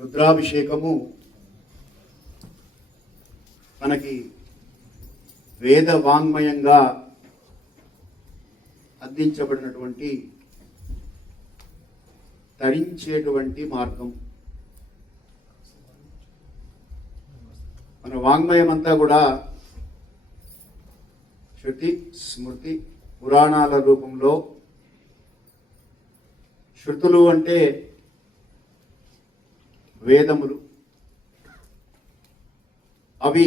రుద్రాభిషేకము మనకి వేద వాంగ్మయంగా అందించబడినటువంటి తరించేటువంటి మార్గం. మన వాంగ్మయం అంతా కూడా శృతి స్మృతి పురాణాల రూపంలో, శృతులు అంటే వేదములు, అవి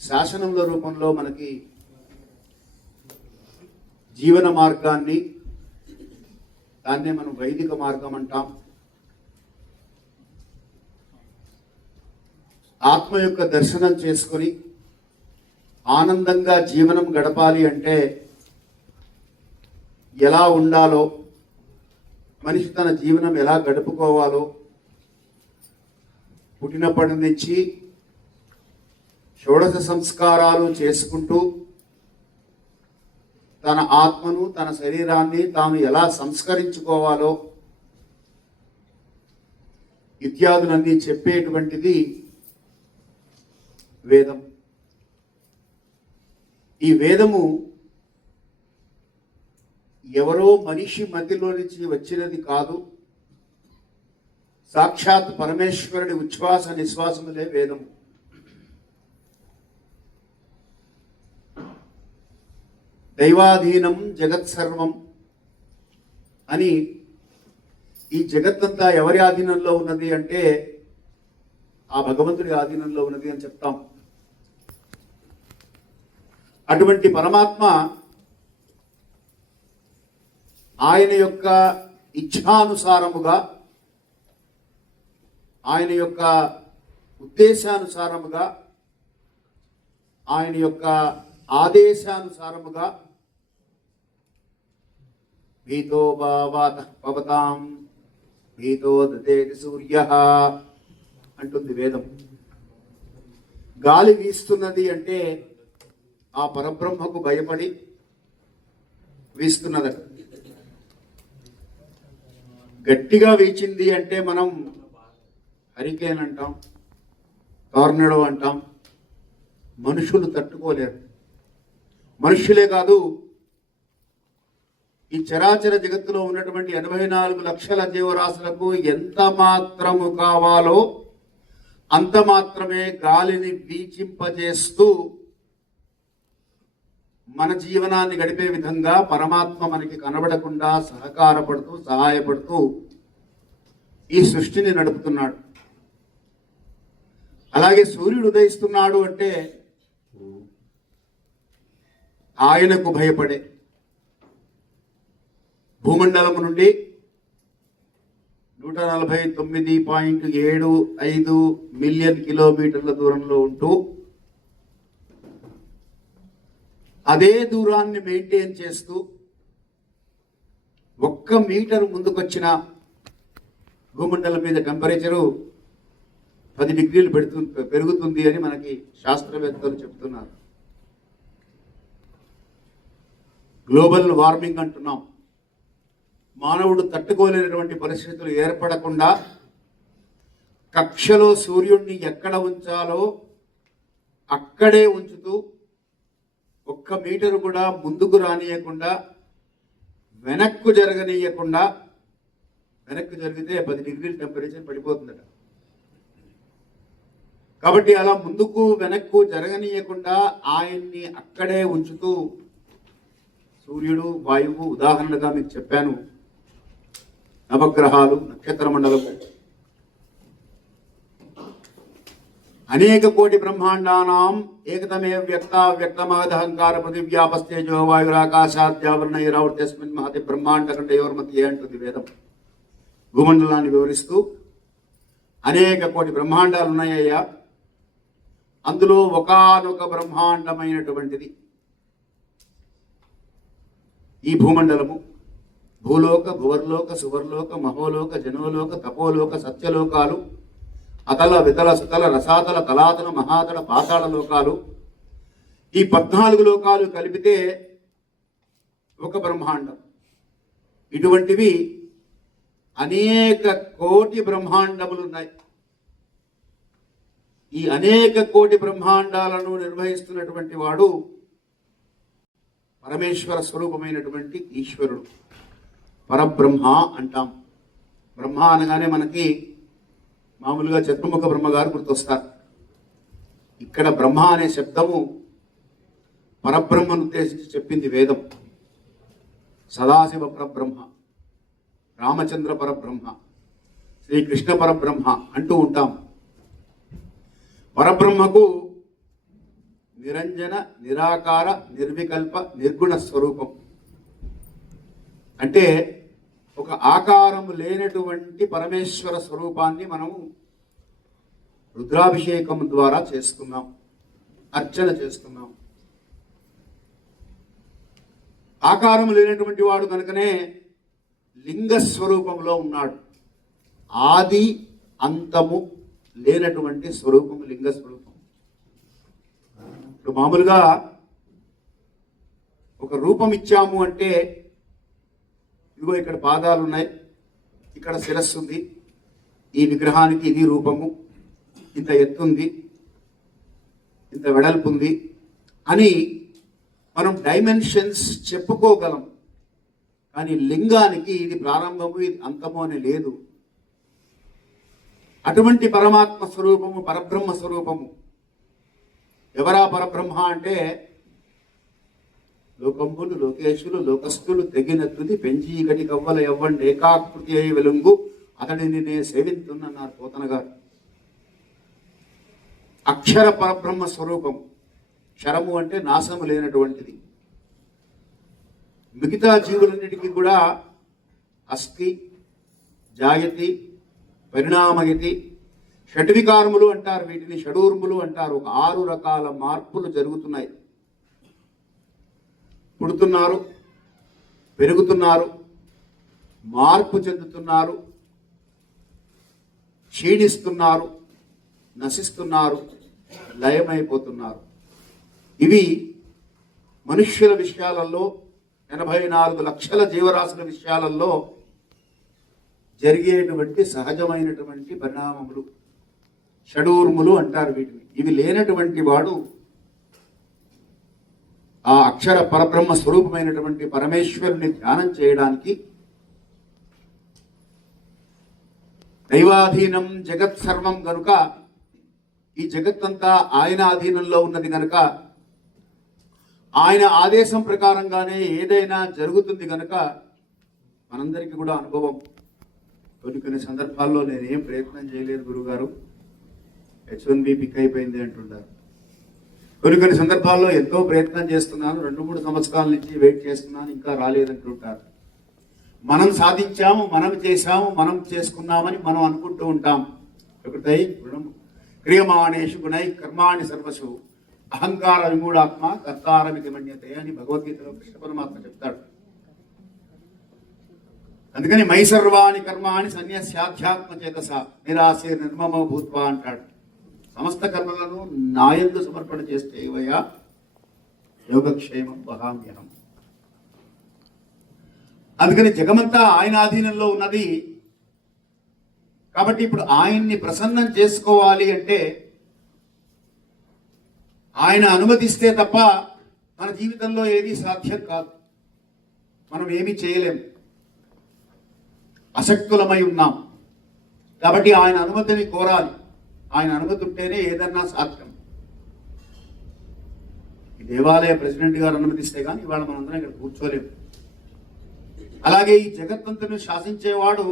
శాసనముల రూపంలో మనకి జీవన మార్గాన్ని, దాన్నే మనం వైదిక మార్గం అంటాం. ఆత్మ యొక్క దర్శనం చేసుకొని ఆనందంగా జీవనం గడపాలి అంటే ఎలా ఉండాలో, మనిషి తన జీవనం ఎలా గడుపుకోవాలో పుట్టినప్పటి నుంచి షోడశ సంస్కారాలు చేసుకుంటూ తన ఆత్మను, తన శరీరాన్ని తాను ఎలా సంస్కరించుకోవాలో ఇత్యాదులన్నీ చెప్పేటువంటిది వేదం. ఈ వేదము ఎవరో మనిషి మధ్యలో నుంచి వచ్చినది కాదు, సాక్షాత్ పరమేశ్వరుడి ఉచ్ఛ్వాస నిశ్వాసములే వేదము. దైవాధీనం జగత్సర్వం అని, ఈ జగత్తంతా ఎవరి ఆధీనంలో ఉన్నది అంటే ఆ భగవంతుడి ఆధీనంలో ఉన్నది అని చెప్తాం. అటువంటి పరమాత్మ ఆయన యొక్క ఇచ్ఛానుసారముగా, ఆయన యొక్క ఉద్దేశానుసారముగా, ఆయన యొక్క ఆదేశానుసారముగా భీతో భావాతః పవతాం భీతో దతేతి సూర్యః అంటుంది వేదం. గాలి వీస్తున్నది అంటే ఆ పరబ్రహ్మకు భయపడి వీస్తున్నదట. గట్టిగా వీచింది అంటే మనం హరికేన్ అంటాం, టోర్నడో అంటాం. మనుషులు తట్టుకోలేరు. మనుషులే కాదు, ఈ చరాచర జగత్తులో ఉన్నటువంటి 84 లక్షల జీవరాశులకు ఎంత మాత్రము కావాలో అంత మాత్రమే గాలిని వీచింపజేస్తూ మన జీవనాన్ని గడిపే విధంగా పరమాత్మ మనకి కనబడకుండా సహకారపడుతూ, సహాయపడుతూ ఈ సృష్టిని నడుపుతున్నాడు. అలాగే సూర్యుడు ఉదయిస్తున్నాడు అంటే ఆయనకు భయపడే, భూమండలం నుండి 149.75 మిలియన్ కిలోమీటర్ల దూరంలో ఉంటూ అదే దూరాన్ని మెయింటైన్ చేస్తూ 1 మీటర్ ముందుకొచ్చిన భూమండలం మీద టెంపరేచరు 10 డిగ్రీలు పెరుగుతుంది అని మనకి శాస్త్రవేత్తలు చెప్తున్నారు. గ్లోబల్ వార్మింగ్ అంటున్నాం. మానవుడు తట్టుకోలేనటువంటి పరిస్థితులు ఏర్పడకుండా కక్షలో సూర్యుడిని ఎక్కడ ఉంచాలో అక్కడే ఉంచుతూ 1 మీటరు కూడా ముందుకు రానియకుండా, వెనక్కు జరగనీయకుండా, వెనక్కు జరిగితే 10 డిగ్రీల టెంపరేచర్ పడిపోతుందట. కాబట్టి అలా ముందుకు వెనక్కు జరగనీయకుండా ఆయన్ని అక్కడే ఉంచుతూ, సూర్యుడు, వాయువు ఉదాహరణగా మీకు చెప్పాను, నవగ్రహాలు, నక్షత్ర మండలము, అనేక కోటి బ్రహ్మాండానాం ఏకతమే వ్యక్తమహదహంకార పృథివ్యాపస్తేజో వాయురాకాశాద్యావరణైరావృతస్మిన్ మహతి బ్రహ్మాండఖండయోర్మధ్యే అంటుంది వేదం. భూమండలాన్ని వివరిస్తూ అనేక కోటి బ్రహ్మాండాలు ఉన్నాయ్యా, అందులో ఒకానొక బ్రహ్మాండమైనటువంటిది ఈ భూమండలము. భూలోక, భువర్లోక, సువర్లోక, మహోలోక, జనోలోక, తపోలోక, సత్యలోకాలు, అతల వితల సుతల రసాతల తలాతల మహాతల పాతాళ లోకాలు, ఈ 14 లోకాలు కలిపితే ఒక బ్రహ్మాండం. ఇటువంటివి అనేక కోటి బ్రహ్మాండములు ఉన్నాయి. ఈ అనేక కోటి బ్రహ్మాండాలను నిర్వహిస్తున్నటువంటి వాడు పరమేశ్వర స్వరూపమైనటువంటి ఈశ్వరుడు, పరబ్రహ్మ అంటాం. బ్రహ్మ అనగానే మనకి మామూలుగా చతుర్ముఖ బ్రహ్మగారు గుర్తొస్తారు. ఇక్కడ బ్రహ్మ అనే శబ్దము పరబ్రహ్మను ఉద్దేశించి చెప్పింది వేదం. సదాశివ పరబ్రహ్మ, రామచంద్ర పరబ్రహ్మ, శ్రీకృష్ణ పరబ్రహ్మ అంటూ ఉంటాం. పరబ్రహ్మకు నిరంజన, నిరాకార, నిర్వికల్ప, నిర్గుణ స్వరూపం. అంటే ఒక ఆకారం లేనటువంటి పరమేశ్వర స్వరూపాన్ని మనము రుద్రాభిషేకం ద్వారా చేస్తున్నాం, అర్చన చేస్తున్నాం. ఆకారం లేనటువంటి వాడు కనుకనే లింగ స్వరూపంలో ఉన్నాడు. ఆది అంతము లేనటువంటి స్వరూపం లింగ స్వరూపం. ఇప్పుడు మామూలుగా ఒక రూపం ఇచ్చాము అంటే, ఇదిగో ఇక్కడ పాదాలు ఉన్నాయి, ఇక్కడ శిరస్సు ఉంది, ఈ విగ్రహానికి ఇది రూపము, ఇంత ఎత్తుంది, ఇంత వెడల్పు ఉంది అని మనం డైమెన్షన్స్ చెప్పుకోగలం. కానీ లింగానికి ఇది ప్రారంభము, ఇది అంతము అని లేదు. అటువంటి పరమాత్మ స్వరూపము, పరబ్రహ్మ స్వరూపము. ఎవరా పరబ్రహ్మ అంటే, లోకంబులు, లోకేశులు, లోకస్తులు తెగినట్టుది పెంచీగటి కవ్వల ఎవ్వండి ఏకాకృతి అయి వెలుంగు అతడిని నే సేవింతున్నారు పోతన గారు. అక్షర పరబ్రహ్మ స్వరూపం. క్షరము అంటే నాశము లేనటువంటిది. మిగతా జీవులన్నిటికీ కూడా అస్థి, జాయతి, పరిణామయతి, షడ్వికారములు అంటారు, వీటిని షడూర్ములు అంటారు. ఒక 6 రకాల మార్పులు జరుగుతున్నాయి. పుడుతున్నారు, పెరుగుతున్నారు, మార్పు చెందుతున్నారు, క్షీణిస్తున్నారు, నశిస్తున్నారు, లయమైపోతున్నారు. ఇవి మనుష్యుల విషయాలలో, 84 లక్షల జీవరాశుల విషయాలలో జరిగేటువంటి సహజమైనటువంటి పరిణామములు, షడూర్ములు అంటారు వీటిని. ఇవి లేనటువంటి వాడు ఆ అక్షర పరబ్రహ్మ స్వరూపమైనటువంటి పరమేశ్వరుని ధ్యానం చేయడానికి దైవాధీనం జగత్ సర్వం గనుక, ఈ జగత్తంతా ఆయన అధీనంలో ఉన్నది గనుక, ఆయన ఆదేశం ప్రకారంగానే ఏదైనా జరుగుతుంది గనుక మనందరికీ కూడా అనుభవం. కొన్ని సందర్భాల్లో నేనేం ప్రయత్నం చేయలేదు గురుగారు, H1B పిక్ అయిపోయింది అంటుంటారు. కొన్ని సందర్భాల్లో ఎంతో ప్రయత్నం చేస్తున్నాను, 2-3 సంవత్సరాల నుంచి వెయిట్ చేస్తున్నాను, ఇంకా రాలేదంటుంటారు. మనం సాధించాము, మనం చేశాము, మనం చేసుకున్నామని మనం అనుకుంటూ ఉంటాం. ప్రకృతై క్రియమాణేషు గుణై కర్మాణి సర్వసు అహంకార విమూఢాత్మ కర్తారమితి మన్యతే అని భగవద్గీతలో కృష్ణ పరమాత్మ చెప్తాడు. అందుకని మై సర్వాణి కర్మాణి సన్యస్యాధ్యాత్మ చేతస నిరాశే నిర్మమో భూత్వా అంటాడు. సమస్త కర్మలను నాయందు సమర్పణ చేస్తే ఇవయా యోగక్షేమం వహామ్యహం. అందుకని జగమంతా ఆయన ఆధీనంలో ఉన్నది. కాబట్టి ఇప్పుడు ఆయన్ని ప్రసన్నం చేసుకోవాలి అంటే ఆయన అనుమతిస్తే తప్ప మన జీవితంలో ఏది సాధ్యం కాదు. మనం ఏమీ చేయలేం, అశక్తులమై ఉన్నాం. కాబట్టి ఆయన అనుమతిని కోరాలి. ఆయన అనుమతి ఉంటేనే ఏదన్నా సాధ్యం. ఈ దేవాలయ ప్రెసిడెంట్ గారు అనుమతిస్తే కానీ ఇవాళ మనందరం ఇక్కడ కూర్చోలేము. అలాగే ఈ జగత్తంతును శాసించేవాడు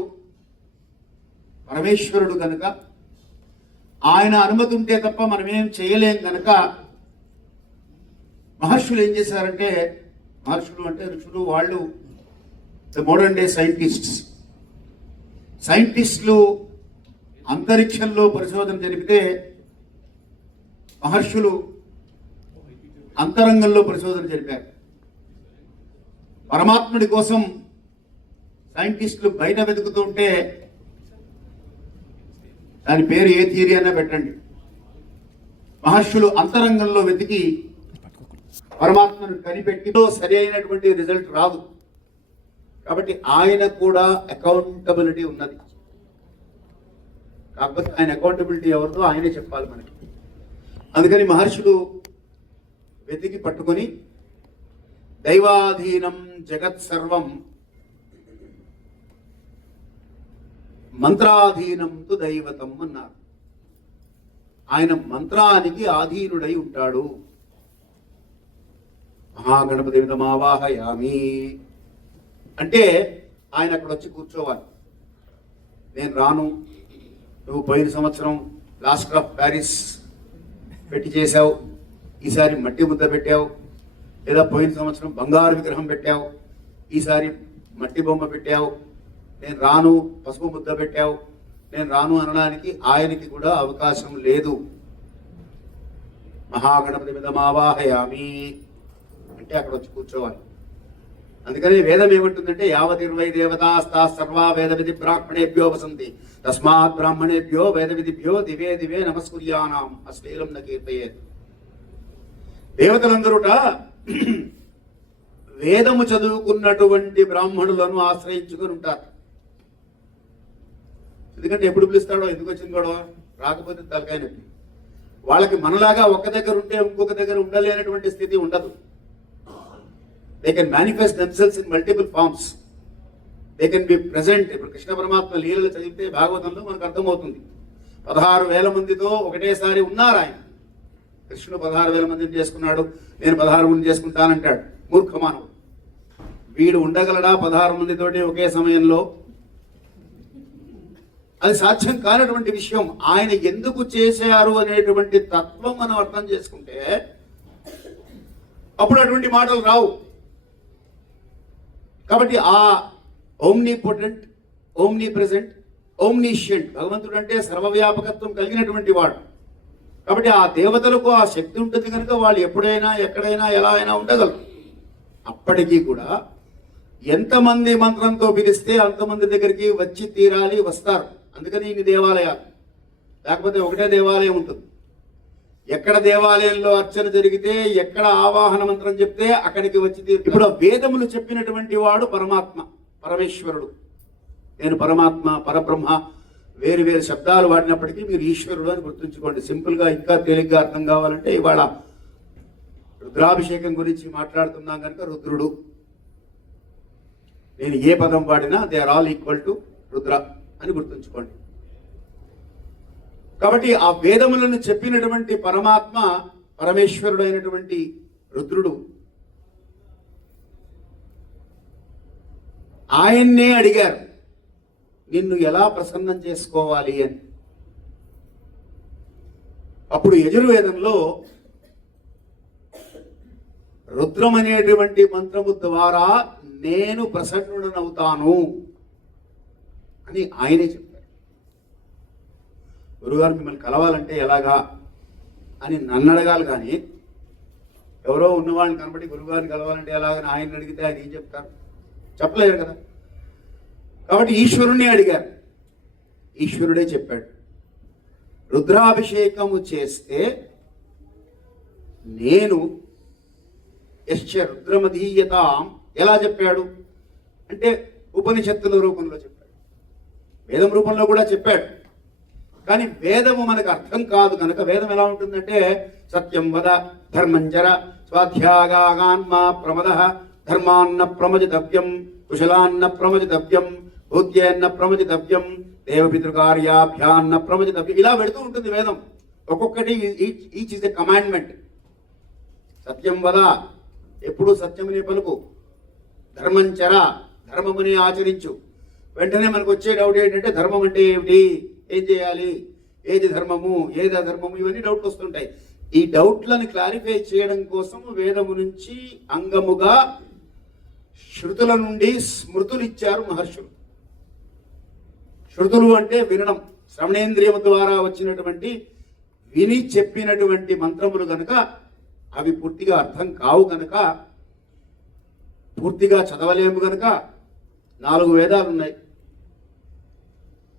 పరమేశ్వరుడు కనుక, ఆయన అనుమతి ఉంటే తప్ప మనం ఏం చేయలేం కనుక మహర్షులు ఏం చేశారంటే, మహర్షులు అంటే ఋషులు, వాళ్ళు ద మోడర్న్ డే సైంటిస్టులు అంతరిక్షంలో పరిశోధన జరిపితే మహర్షులు అంతరంగంలో పరిశోధన జరిపారు. పరమాత్ముడి కోసం సైంటిస్టులు బయట వెతుకుతూ ఉంటే దాని పేరు ఏ థియరీ అన్నా పెట్టండి. మహర్షులు అంతరంగంలో వెతికి పరమాత్మను కనిపెట్టి సరి అయినటువంటి రిజల్ట్ రాదు. కాబట్టి ఆయన కూడా అకౌంటబిలిటీ ఉన్నది. కాకపోతే ఆయన అకౌంటబిలిటీ ఎవరిదో ఆయనే చెప్పాలి మనకి. అందుకని మహర్షులు వెతికి పట్టుకొని దైవాధీనం జగత్ సర్వం మంత్రాధీనం తు దైవతం అన్నారు. ఆయన మంత్రానికి ఆధీనుడై ఉంటాడు. మహాగణపతి విధమావాహయామి అంటే ఆయన అక్కడ వచ్చి కూర్చోవాలి. నేను రాను, నువ్వు పోయిన సంవత్సరం ప్లాస్టర్ ఆఫ్ ప్యారిస్ పెట్టి చేశావు, ఈసారి మట్టి ముద్ద పెట్టావు, లేదా పోయిన సంవత్సరం బంగారు విగ్రహం పెట్టావు, ఈసారి మట్టి బొమ్మ పెట్టావు, నేను రాను, పసుపు ముద్ద పెట్టావు, నేను రాను అనడానికి ఆయనకి కూడా అవకాశం లేదు. మహాగణపతి విధమావాహయామి అంటే అక్కడ వచ్చి కూర్చోవాలి. అందుకని వేదం ఏమంటుందంటే యావతిర్వై దేవతాస్తా సర్వా వేద విధి బ్రాహ్మణేభ్యో వసంతి తస్మాత్ బ్రాహ్మణేభ్యో వేద విధిభ్యో దివే దివే నమస్కుర్యానాం అశ్లీలం న కీర్తయేత్. దేవతలందరూట వేదము చదువుకున్నటువంటి బ్రాహ్మణులను ఆశ్రయించుకుని ఉంటారు. ఎందుకంటే ఎప్పుడు పిలుస్తాడో, ఎందుకు వచ్చింది గొడవ, రాకపోతే తలకాయ నొప్పి. వాళ్ళకి మనలాగా ఒక దగ్గర ఉంటే ఇంకొక దగ్గర ఉండలేనటువంటి స్థితి ఉండదు. They can manifest themselves in multiple forms, they can be present. ఇప్పుడు కృష్ణ పరమాత్మ లీలలు చదివితే భాగవతంలో మనకు అర్థమవుతుంది. 16,000 మందితో ఒకటేసారి ఉన్నారు ఆయన. కృష్ణుడు 16,000 మందిని చేసుకున్నాడు, నేను 16 మందిని చేసుకుంటానంటాడు. మూర్ఖమానవుడు. వీడు ఉండగలడా 16 మందితోటి ఒకే సమయంలో? అది సాధ్యం కానటువంటి విషయం. ఆయన ఎందుకు చేశారు అనేటువంటి తత్వం మనం అర్థం చేసుకుంటే అప్పుడు అటువంటి మాటలు రావు. కాబట్టి ఆ ఓమ్నిపోటెంట్, ఓమ్ని ప్రెజెంట్, ఓమ్నిషియంట్ భగవంతుడు అంటే సర్వవ్యాపకత్వం కలిగినటువంటి వాడు. కాబట్టి ఆ దేవతలకు ఆ శక్తి ఉంటుంది కనుక వాళ్ళు ఎప్పుడైనా ఎక్కడైనా ఎలా అయినా ఉండగలరు. అప్పటికీ కూడా ఎంతమంది మంత్రంతో పిలిస్తే అంతమంది దగ్గరికి వచ్చి తీరాలి, వస్తారు. అందుకని ఇన్ని దేవాలయాలు, లేకపోతే ఒకటే దేవాలయం ఉంటుంది. ఎక్కడ దేవాలయంలో అర్చన జరిగితే, ఎక్కడ ఆవాహన మంత్రం చెప్తే అక్కడికి వచ్చి తీరు. ఇప్పుడు వేదములు చెప్పినటువంటి వాడు పరమాత్మ, పరమేశ్వరుడు. నేను పరమాత్మ, పరబ్రహ్మ వేరు వేరు శబ్దాలు వాడినప్పటికీ మీరు ఈశ్వరుడు అని గుర్తుంచుకోండి. సింపుల్గా ఇంకా తేలిగ్గా అర్థం కావాలంటే ఇవాళ రుద్రాభిషేకం గురించి మాట్లాడుతున్నాం కనుక రుద్రుడు, నేను ఏ పదం వాడినా they are all equal to Rudra అని గుర్తుంచుకోండి. కాబట్టి ఆ వేదములను చెప్పినటువంటి పరమాత్మ, పరమేశ్వరుడు అయినటువంటి రుద్రుడు ఆయన్నే అడిగారు, నిన్ను ఎలా ప్రసన్నం చేసుకోవాలి అని. అప్పుడు యజుర్వేదంలో రుద్రం అనేటువంటి మంత్రము ద్వారా నేను ప్రసన్నుడనవుతాను అని ఆయనే చెప్పారు. గురుగారు మిమ్మల్ని కలవాలంటే ఎలాగా అని నన్ను అడగాలి, కానీ ఎవరో ఉన్నవాళ్ళని కనబడి గురుగారిని కలవాలంటే ఎలాగని ఆయన అడిగితే ఆయన ఏం చెప్తారు? చెప్పలేరు కదా. కాబట్టి ఈశ్వరుణ్ణి అడిగారు, ఈశ్వరుడే చెప్పాడు. రుద్రాభిషేకము చేస్తే నేను యశ్చ రుద్రమధీయతాం ఎలా చెప్పాడు అంటే ఉపనిషత్తుల రూపంలో చెప్పాడు, వేదం రూపంలో కూడా చెప్పాడు. కానీ వేదము మనకు అర్థం కాదు కనుక వేదం ఎలా ఉంటుందంటే సత్యం వద ధర్మంచర స్వాధ్యాగాన్మా ప్రమద ధర్మాన్న ప్రమజితవ్యం కుశలాన్న ప్రమజితవ్యం భూత్యేన్న ప్రమజితవ్యం దేవపితృకార్యాభ్యాన్న ప్రమజితవ్యం, ఇలా పెడుతూ ఉంటుంది వేదం. ఒక్కొక్కటి ఈచ్ ఇస్ ఎ కమాండ్మెంట్. సత్యం వద, ఎప్పుడు సత్యముని పలుకు. ధర్మంచర, ధర్మముని ఆచరించు. వెంటనే మనకు వచ్చే డౌట్ ఏంటంటే ధర్మం అంటే ఏమిటి, ఏం చేయాలి, ఏది ధర్మము, ఏది అధర్మము, ఇవన్నీ డౌట్లు వస్తుంటాయి. ఈ డౌట్లను క్లారిఫై చేయడం కోసం వేదము నుంచి అంగముగా శృతుల నుండి స్మృతులు ఇచ్చారు మహర్షులు. శృతులు అంటే వినడం, శ్రవణేంద్రియము ద్వారా వచ్చినటువంటి విని చెప్పినటువంటి మంత్రములు కనుక అవి పూర్తిగా అర్థం కావు కనుక, పూర్తిగా చదవలేము కనుక 4 వేదాలు ఉన్నాయి.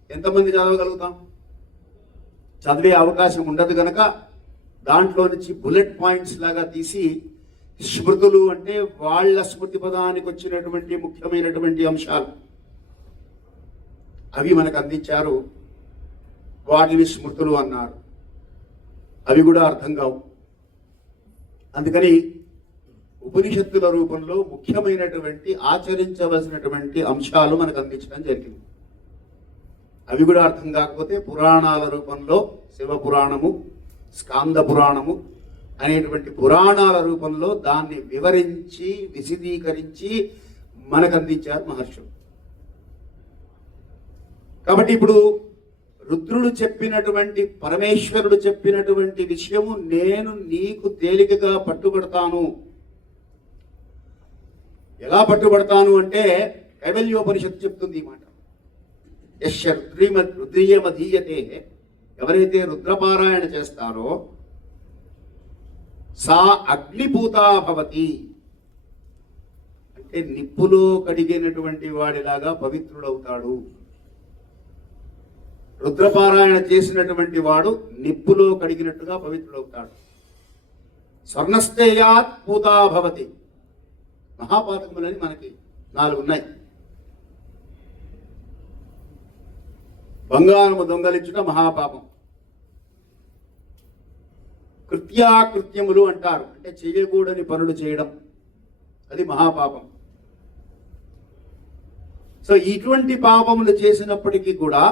ఎంతమంది చదవగలుగుతాం? చదివే అవకాశం ఉండదు కనుక దాంట్లో నుంచి బుల్లెట్ పాయింట్స్ లాగా తీసి స్మృతులు అంటే వాళ్ళ స్మృతి పదానికి వచ్చినటువంటి ముఖ్యమైనటువంటి అంశాలు అవి మనకు అందించారు. వాటిని స్మృతులు అన్నారు. అవి కూడా అర్థం కావు. అందుకని ఉపనిషత్తుల రూపంలో ముఖ్యమైనటువంటి ఆచరించవలసినటువంటి అంశాలు మనకు అందించడం జరిగింది. అవి కూడా అర్థం కాకపోతే పురాణాల రూపంలో శివ పురాణము, స్కాంద పురాణము అనేటువంటి పురాణాల రూపంలో దాన్ని వివరించి విశదీకరించి మనకు అందించారు మహర్షులు. కాబట్టి ఇప్పుడు రుద్రుడు చెప్పినటువంటి, పరమేశ్వరుడు చెప్పినటువంటి విషయము నేను నీకు తేలికగా పట్టుబడతాను. ఎలా పట్టుబడతాను అంటే కైవల్యోపనిషత్తు చెప్తుంది ఈ మాట. యశ్చ రుద్రీయమధీయతే, ఎవరైతే రుద్రపారాయణ చేస్తారో సా అగ్నిపూతా భవతి, అంటే నిప్పులో కడిగినటువంటి వాడిలాగా పవిత్రుడవుతాడు. రుద్రపారాయణ చేసినటువంటి వాడు నిప్పులో కడిగినట్టుగా పవిత్రుడవుతాడు. స్వర్ణస్థేయాత్ పూతా భవతి, మహాపాతకములని మనకి 4 ఉన్నాయి. బంగారము దొంగలించుట మహాపాపం. కృత్యాకృత్యములు అంటారు, అంటే చేయకూడని పనులు చేయడం, అది మహాపాపం. సో ఇటువంటి పాపములు చేసినప్పటికీ కూడా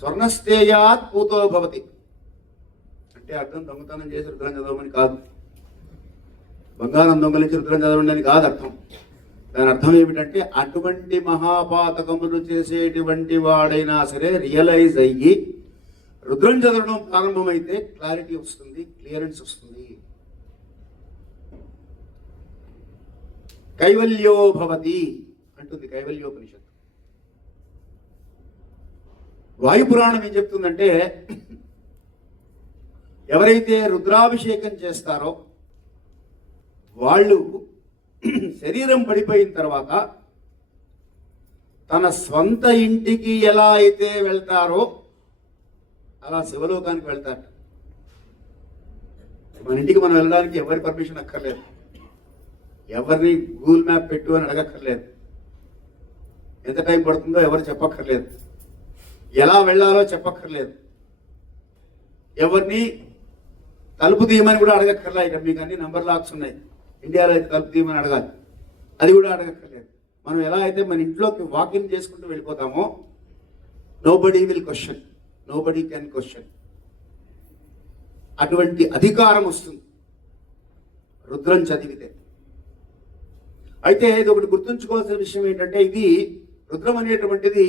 స్వర్ణస్థేయాత్ పూతో భవతి అంటే అర్థం దొంగతనం చేసి రుద్రం చదవమని కాదు, బంగారం దొంగలించి రుద్రం చదవండి అని కాదు అర్థం. దాని అర్థం ఏమిటంటే అటువంటి మహాపాతకములు చేసేటువంటి వాడైనా సరే రియలైజ్ అయ్యి రుద్రం చదవడం ప్రారంభమైతే క్లారిటీ వస్తుంది, క్లియరెన్స్ వస్తుంది. కైవల్యో భవతి అంటుంది కైవల్యోపనిషత్తు. వాయుపురాణం ఏం చెప్తుందంటే ఎవరైతే రుద్రాభిషేకం చేస్తారో వాళ్ళు శరీరం పడిపోయిన తర్వాత తన స్వంత ఇంటికి ఎలా అయితే వెళ్తారో అలా శివలోకానికి వెళ్తారు. మన ఇంటికి మనం వెళ్ళడానికి ఎవరి పర్మిషన్ అక్కర్లేదు, ఎవరిని గూగుల్ మ్యాప్ పెట్టు అని అడగక్కర్లేదు, ఎంత టైం పడుతుందో ఎవరు చెప్పక్కర్లేదు, ఎలా వెళ్ళాలో చెప్పక్కర్లేదు, ఎవరిని తలుపు తీయమని కూడా అడగక్కర్లే. ఇక మీకు అన్ని నంబర్ లాక్స్ ఉన్నాయి, ఇండియాలో అయితే తలుపు తీయమని అడగాలి, అది కూడా అడగక్కర్లేదు. మనం ఎలా అయితే మన ఇంట్లోకి వాకింగ్ చేసుకుంటూ వెళ్ళిపోతామో nobody will question, nobody can question. అటువంటి అధికారం వస్తుంది రుద్రం చదివితే. అయితే ఇది ఒకటి గుర్తుంచుకోవాల్సిన విషయం ఏంటంటే ఇది రుద్రం అనేటువంటిది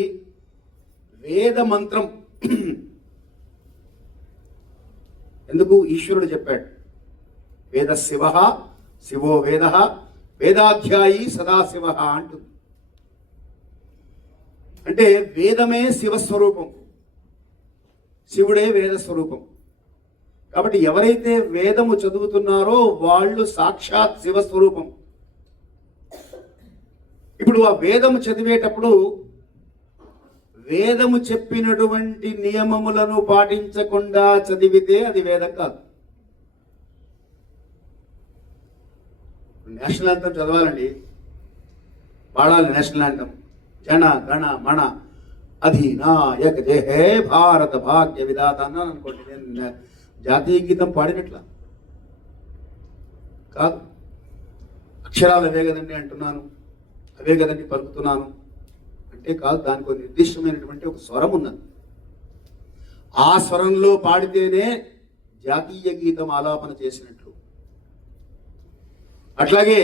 వేద మంత్రం. ఎందుకు ఈశ్వరుడు చెప్పాడు వేద శివ శివో వేద వేదాధ్యాయి సదాశివ అంటుంది. అంటే వేదమే శివస్వరూపం, శివుడే వేద స్వరూపం. కాబట్టి ఎవరైతే వేదము చదువుతున్నారో వాళ్ళు సాక్షాత్ శివస్వరూపం. ఇప్పుడు ఆ వేదము చదివేటప్పుడు వేదము చెప్పినటువంటి నియమములను పాటించకుండా చదివితే అది వేదం కాదు. నేషనల్ యాంథమ్ చదవాలండి, పాడాలి నేషనల్ యాంథమ్. జన గణ మణ అధీనాయక జయ హే భారత భాగ్య విధాత అన్నాను అనుకోండి, నేను జాతీయ గీతం పాడినట్ల కాదు. అక్షరాలు అవే కదండి అంటున్నాను, అవే కదండి పలుకుతున్నాను అంటే కాదు. దానికి ఒక నిర్దిష్టమైనటువంటి ఒక స్వరం ఉన్నది. ఆ స్వరంలో పాడితేనే జాతీయ గీతం ఆలాపన చేసినట్లు. అట్లాగే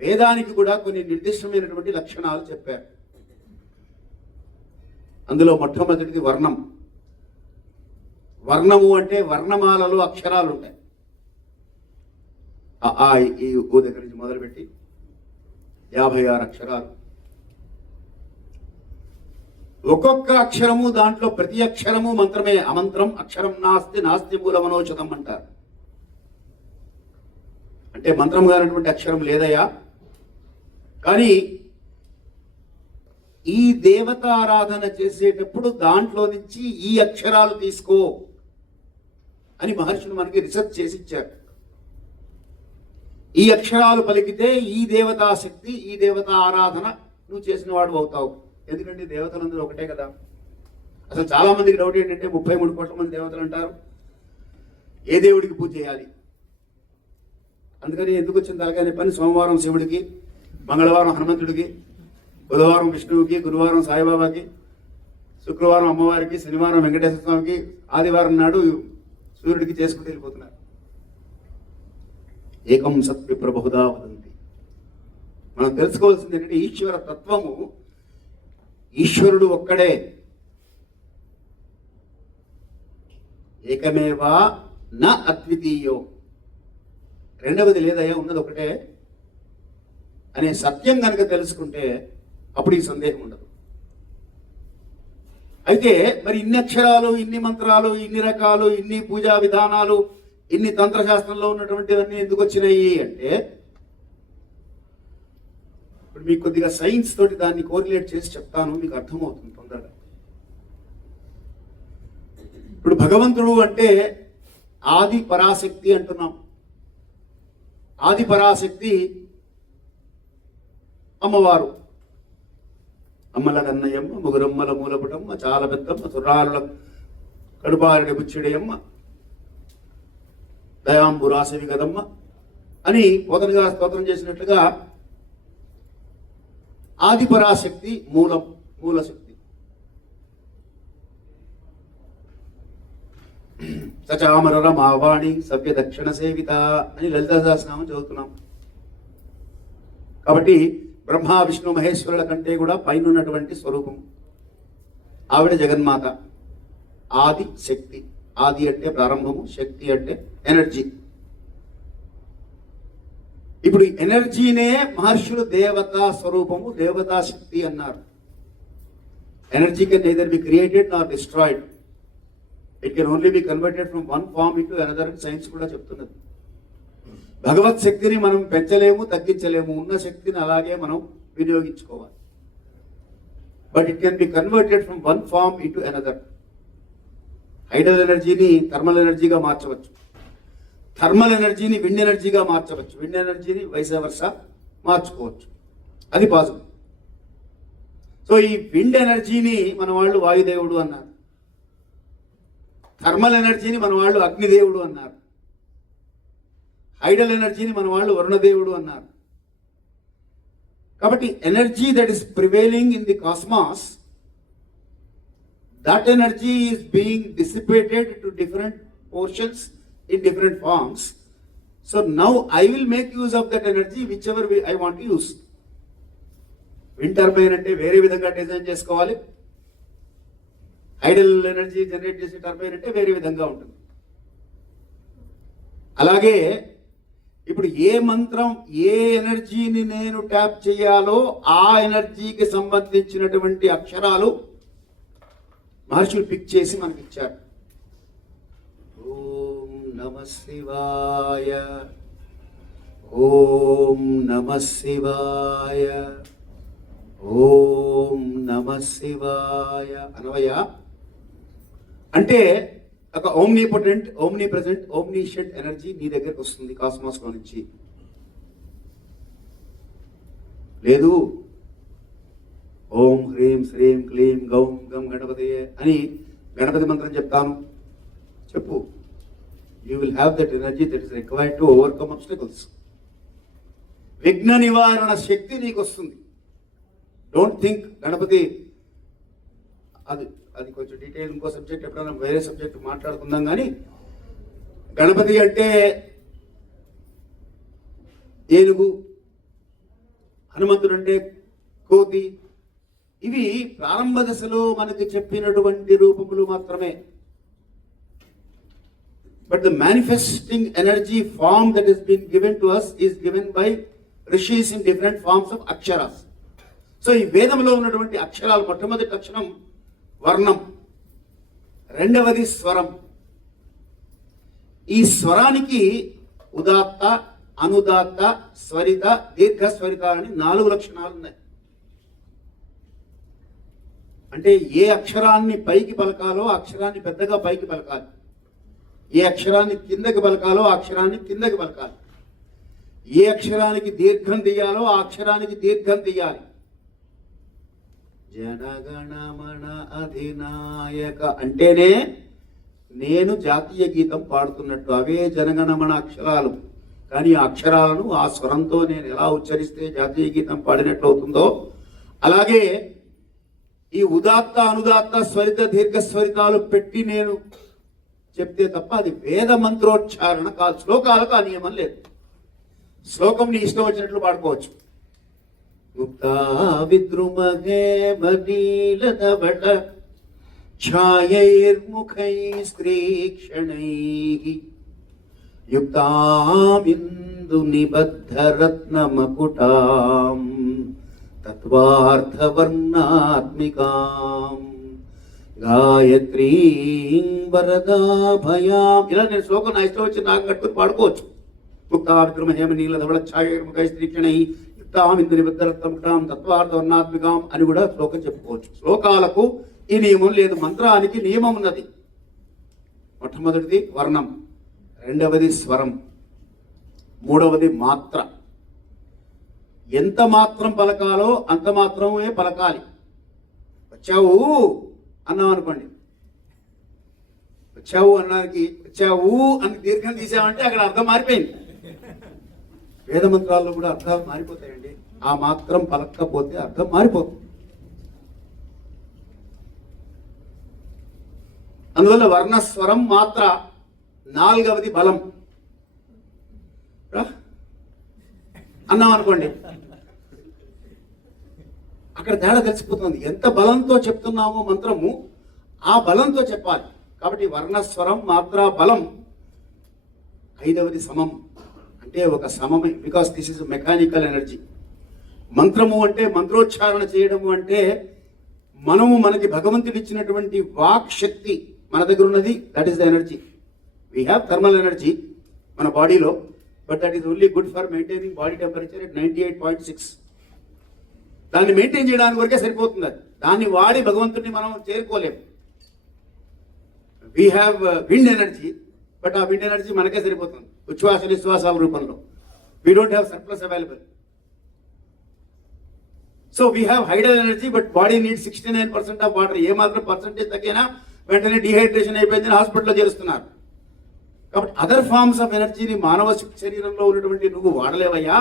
వేదానికి కూడా కొన్ని నిర్దిష్టమైనటువంటి లక్షణాలు చెప్పారు. అందులో మొట్టమొదటిది వర్ణం. వర్ణము అంటే వర్ణమాలలో అక్షరాలు ఉంటాయి. ఆ ఈ ఓ దగ్గర నుంచి మొదలుపెట్టి 56 అక్షరాలు. ఒక్కొక్క అక్షరము దాంట్లో ప్రతి అక్షరము మంత్రమే. అమంత్రం అక్షరం నాస్తి నాస్తి మూలమనోచతం అంటారు. అంటే మంత్రం కానటువంటి అక్షరం లేదయా. కానీ ఈ దేవతారాధన చేసేటప్పుడు దాంట్లో నుంచి ఈ అక్షరాలు తీసుకో అని మహర్షులు మనకి రీసెర్చ్ చేసి ఇచ్చారు. ఈ అక్షరాలు పలికితే ఈ దేవతా శక్తి, ఈ దేవతా ఆరాధన నువ్వు చేసిన వాడు అవుతావు. ఎందుకంటే దేవతలందరూ ఒకటే కదా. అసలు చాలా మందికి డౌట్ ఏంటంటే 33 కోట్ల మంది దేవతలు అంటారు, ఏ దేవుడికి పూజ చేయాలి? అందుకని ఎందుకు వచ్చిన తలకాయ పని, సోమవారం శివుడికి, మంగళవారం హనుమంతుడికి, బుధవారం విష్ణువుకి, గురువారం సాయిబాబాకి, శుక్రవారం అమ్మవారికి, శనివారం వెంకటేశ్వర స్వామికి, ఆదివారం నాడు సూర్యుడికి చేసుకుంటూ వెళ్ళిపోతున్నారు. ఏకం సత్ విప్ర బహుదా వదంతి. మనం తెలుసుకోవాల్సింది ఏంటంటే ఈశ్వర తత్వము, ఈశ్వరుడు ఒక్కడే. ఏకమేవా న అద్వితీయో, రెండవది లేదయ్యా, ఉన్నది ఒకటే అనే సత్యం కనుక తెలుసుకుంటే అప్పుడు ఈ సందేహం ఉండదు. అయితే మరి ఇన్ని అక్షరాలు, ఇన్ని మంత్రాలు, ఇన్ని రకాలు, ఇన్ని పూజా విధానాలు, ఇన్ని తంత్రశాస్త్రంలో ఉన్నటువంటివన్నీ ఎందుకు వచ్చినాయి అంటే, ఇప్పుడు మీకు కొద్దిగా సైన్స్ తోటి దాన్ని కోరిలేట్ చేసి చెప్తాను, మీకు అర్థమవుతుంది తొందరగా. ఇప్పుడు భగవంతుడు అంటే ఆది పరాశక్తి అంటున్నాం. ఆది పరాశక్తి అమ్మవారు. అమ్మల కన్నయ్యమ్మ, ముగురమ్మల మూలపుటమ్మ, చాలా పెద్దమ్మ, తుర్రారుల కడుపారుడి బుచ్చిడయమ్మ, దయాంబురాశవి కదమ్మ అని పోతన గారు స్తోత్రం చేసినట్లుగా ఆది పరాశక్తి మూలశక్తి. సచామర మావాణి సవ్య దక్షిణ సేవిత అని లలితా సహస్రనామం చదువుతున్నాం. కాబట్టి బ్రహ్మ విష్ణు మహేశ్వరుల కంటే కూడా పైన ఉన్నటువంటి స్వరూపం ఆవిడ జగన్మాత. ఆది శక్తి. ఆది అంటే ప్రారంభము, శక్తి అంటే ఎనర్జీ. ఇప్పుడు ఎనర్జీనే మహర్షులు దేవతా స్వరూపము, దేవతా శక్తి అన్నారు. Energy can neither be created nor destroyed. It can only be converted from one form into another అని సైన్స్ కూడా చెప్తున్నది. భగవత్ శక్తిని మనం పెంచలేము, తగ్గించలేము. ఉన్న శక్తిని అలాగే మనం వినియోగించుకోవాలి. But it can be converted from one form into another. Hydel ఎనర్జీని థర్మల్ ఎనర్జీగా మార్చవచ్చు, థర్మల్ ఎనర్జీని విండ్ ఎనర్జీగా మార్చవచ్చు, విండ్ ఎనర్జీని వైస్ వర్సా మార్చుకోవచ్చు. అది పాసిబుల్. సో ఈ విండ్ ఎనర్జీని మన వాళ్ళు వాయుదేవుడు అన్నారు, థర్మల్ ఎనర్జీని మన వాళ్ళు అగ్నిదేవుడు అన్నారు, హైడల్ ఎనర్జీని మన వాళ్ళు వరుణదేవుడు అన్నారు. కాబట్టి energy that is prevailing in the cosmos, that energy is being dissipated to different portions in different forms. So now I will make use of that energy whichever way I want to use. Wind turbine అంటే వేరే విధంగా design చేసుకోవాలి, hydel energy generate చేసే turbine అంటే వేరే విధంగా ఉంటుంది. అలాగే ఇప్పుడు ఏ మంత్రం, ఏ ఎనర్జీని నేను ట్యాప్ చేయాలో ఆ ఎనర్జీకి సంబంధించినటువంటి అక్షరాలు మహర్షులు పిక్ చేసి మనకి ఇచ్చారు. ఓం నమ శివాయ, ఓం నమ శివాయ, ఓం నమ శివాయ అనవయ అంటే ఒక omnipotent, omni present, omniscient energy నీ దగ్గరకు వస్తుంది కాస్మాస్ లో నుంచి. లేదు ఓం హ్రీం శ్రీం క్లీం గౌం గం గణపతి అని గణపతి మంత్రం చెప్తాను, చెప్పు. You will have that energy that is required to overcome obstacles. విఘ్న నివారణ శక్తి నీకు వస్తుంది. డోంట్ థింక్ గణపతి అది కొంచెం డీటెయిల్, ఇంకో సబ్జెక్ట్ ఎప్పుడైనా వేరే సబ్జెక్ట్ మాట్లాడుకుందాం. కానీ గణపతి అంటే ఏనుగు, హనుమంతుడు అంటే కోతి, ఇవి ప్రారంభ దశలో మనకి చెప్పినటువంటి రూపములు మాత్రమే. But the manifesting energy form that is been given to us is given by rishis in different forms of aksharas. So ఈ వేదంలో ఉన్నటువంటి అక్షరాలు, మొట్టమొదటి అక్షరం వర్ణం, రెండవది స్వరం. ఈ స్వరానికి ఉదాత్త, అనుదాత్త, స్వరిత, దీర్ఘస్వరిత అని 4 లక్షణాలు ఉన్నాయి. అంటే ఏ అక్షరాన్ని పైకి పలకాలో అక్షరాన్ని పెద్దగా పైకి పలకాలి. ఏ అక్షరాన్ని కిందకి పలకాలో ఆ అక్షరాన్ని కిందకి పలకాలి. ఏ అక్షరానికి దీర్ఘం తీయాలో ఆ అక్షరానికి దీర్ఘం తీయాలి. జనగణమన అధినాయక అంటేనే నేను జాతీయ గీతం పాడుతున్నట్టు. అవే జనగణమన అక్షరాలు. కానీ ఆ అక్షరాలను ఆ స్వరంతో నేను ఎలా ఉచ్చరిస్తే జాతీయ గీతం పాడినట్లు అవుతుందో, అలాగే ఈ ఉదాత్త అనుదాత్త స్వరిత దీర్ఘ స్వరితాలు పెట్టి నేను చెప్తే తప్ప అది వేద మంత్రోచ్చారణ కాదు. శ్లోకాలకు ఆ నియమం లేదు. శ్లోకం నీ ఇష్టం వచ్చినట్లు పాడుకోవచ్చు. ముక్తా విద్రుమహేమ నీలధవళ ఛాయైర్ముఖై స్త్రీక్షణైః యుక్తామిందు నిబద్ధరత్నమకుటాం తత్వార్థవర్ణాత్మికాం గాయత్రీం వరదాభయాం. ఇలా నేను శ్లోకం నా ఇష్టం వచ్చి నాకు కట్టుకుని పాడుకోవచ్చు. ముక్తా విద్రుమహేమ నీలధవళ ఛాయైర్ముఖై స్త్రీక్షణైః యుక్తాం ఇందు నిబద్ధరత్నమకుటాం తత్వార్థవర్ణాత్మికాం అని కూడా శ్లోకం చెప్పుకోవచ్చు. శ్లోకాలకు ఈ నియమం లేదు. మంత్రానికి నియమం ఉన్నది. మొట్టమొదటిది వర్ణం, రెండవది స్వరం, మూడవది మాత్ర. ఎంత మాత్రం పలకాలో అంత మాత్రమే పలకాలి. వచ్చావు అన్నాం అనుకోండి, వచ్చావు అన్నానికి వచ్చావు అని దీర్ఘం తీసామంటే అక్కడ అర్థం మారిపోయింది. వేద మంత్రాల్లో కూడా అర్థాలు మారిపోతాయండి. ఆ మాత్రం పలకపోతే అర్థం మారిపోతుంది. అందువల్ల వర్ణస్వరం మాత్ర. నాలుగవది బలం. అన్నాం అనుకోండి, అక్కడ తేడా తెలిసిపోతుంది. ఎంత బలంతో చెప్తున్నామో మంత్రము ఆ బలంతో చెప్పాలి. కాబట్టి వర్ణస్వరం మాత్ర బలం. ఐదవది సమం. అంటే ఒక సమమే. Because this is mechanical energy. మంత్రము అంటే మంత్రోచ్చారణ చేయడము అంటే మనకి భగవంతుడు ఇచ్చినటువంటి వాక్ శక్తి మన దగ్గర ఉన్నది. That is the energy. We have thermal energy మన బాడీలో, but that is only good for maintaining body temperature at 98.6. దాన్ని మెయింటైన్ చేయడానికి వరకే సరిపోతుంది. అది దాన్ని వాడి భగవంతుడిని మనం చేరుకోలేము. We have wind energy, but ఆ విండ్ ఎనర్జీ మనకే సరిపోతుంది ఉచ్ఛ్వాస నిశ్వాసాల రూపంలో. We don't have surplus available. So we have hydel energy, but body need 69% of water. ఏ మాత్రం పర్సంటేజ్ తగ్గినా వెంటనే డిహైడ్రేషన్ అయిపోయిందని హాస్పిటల్లో చేరుస్తున్నారు. కాబట్టి అదర్ ఫార్మ్స్ ఆఫ్ ఎనర్జీని మానవ శరీరంలో ఉన్నటువంటి నువ్వు వాడలేవయ్యా.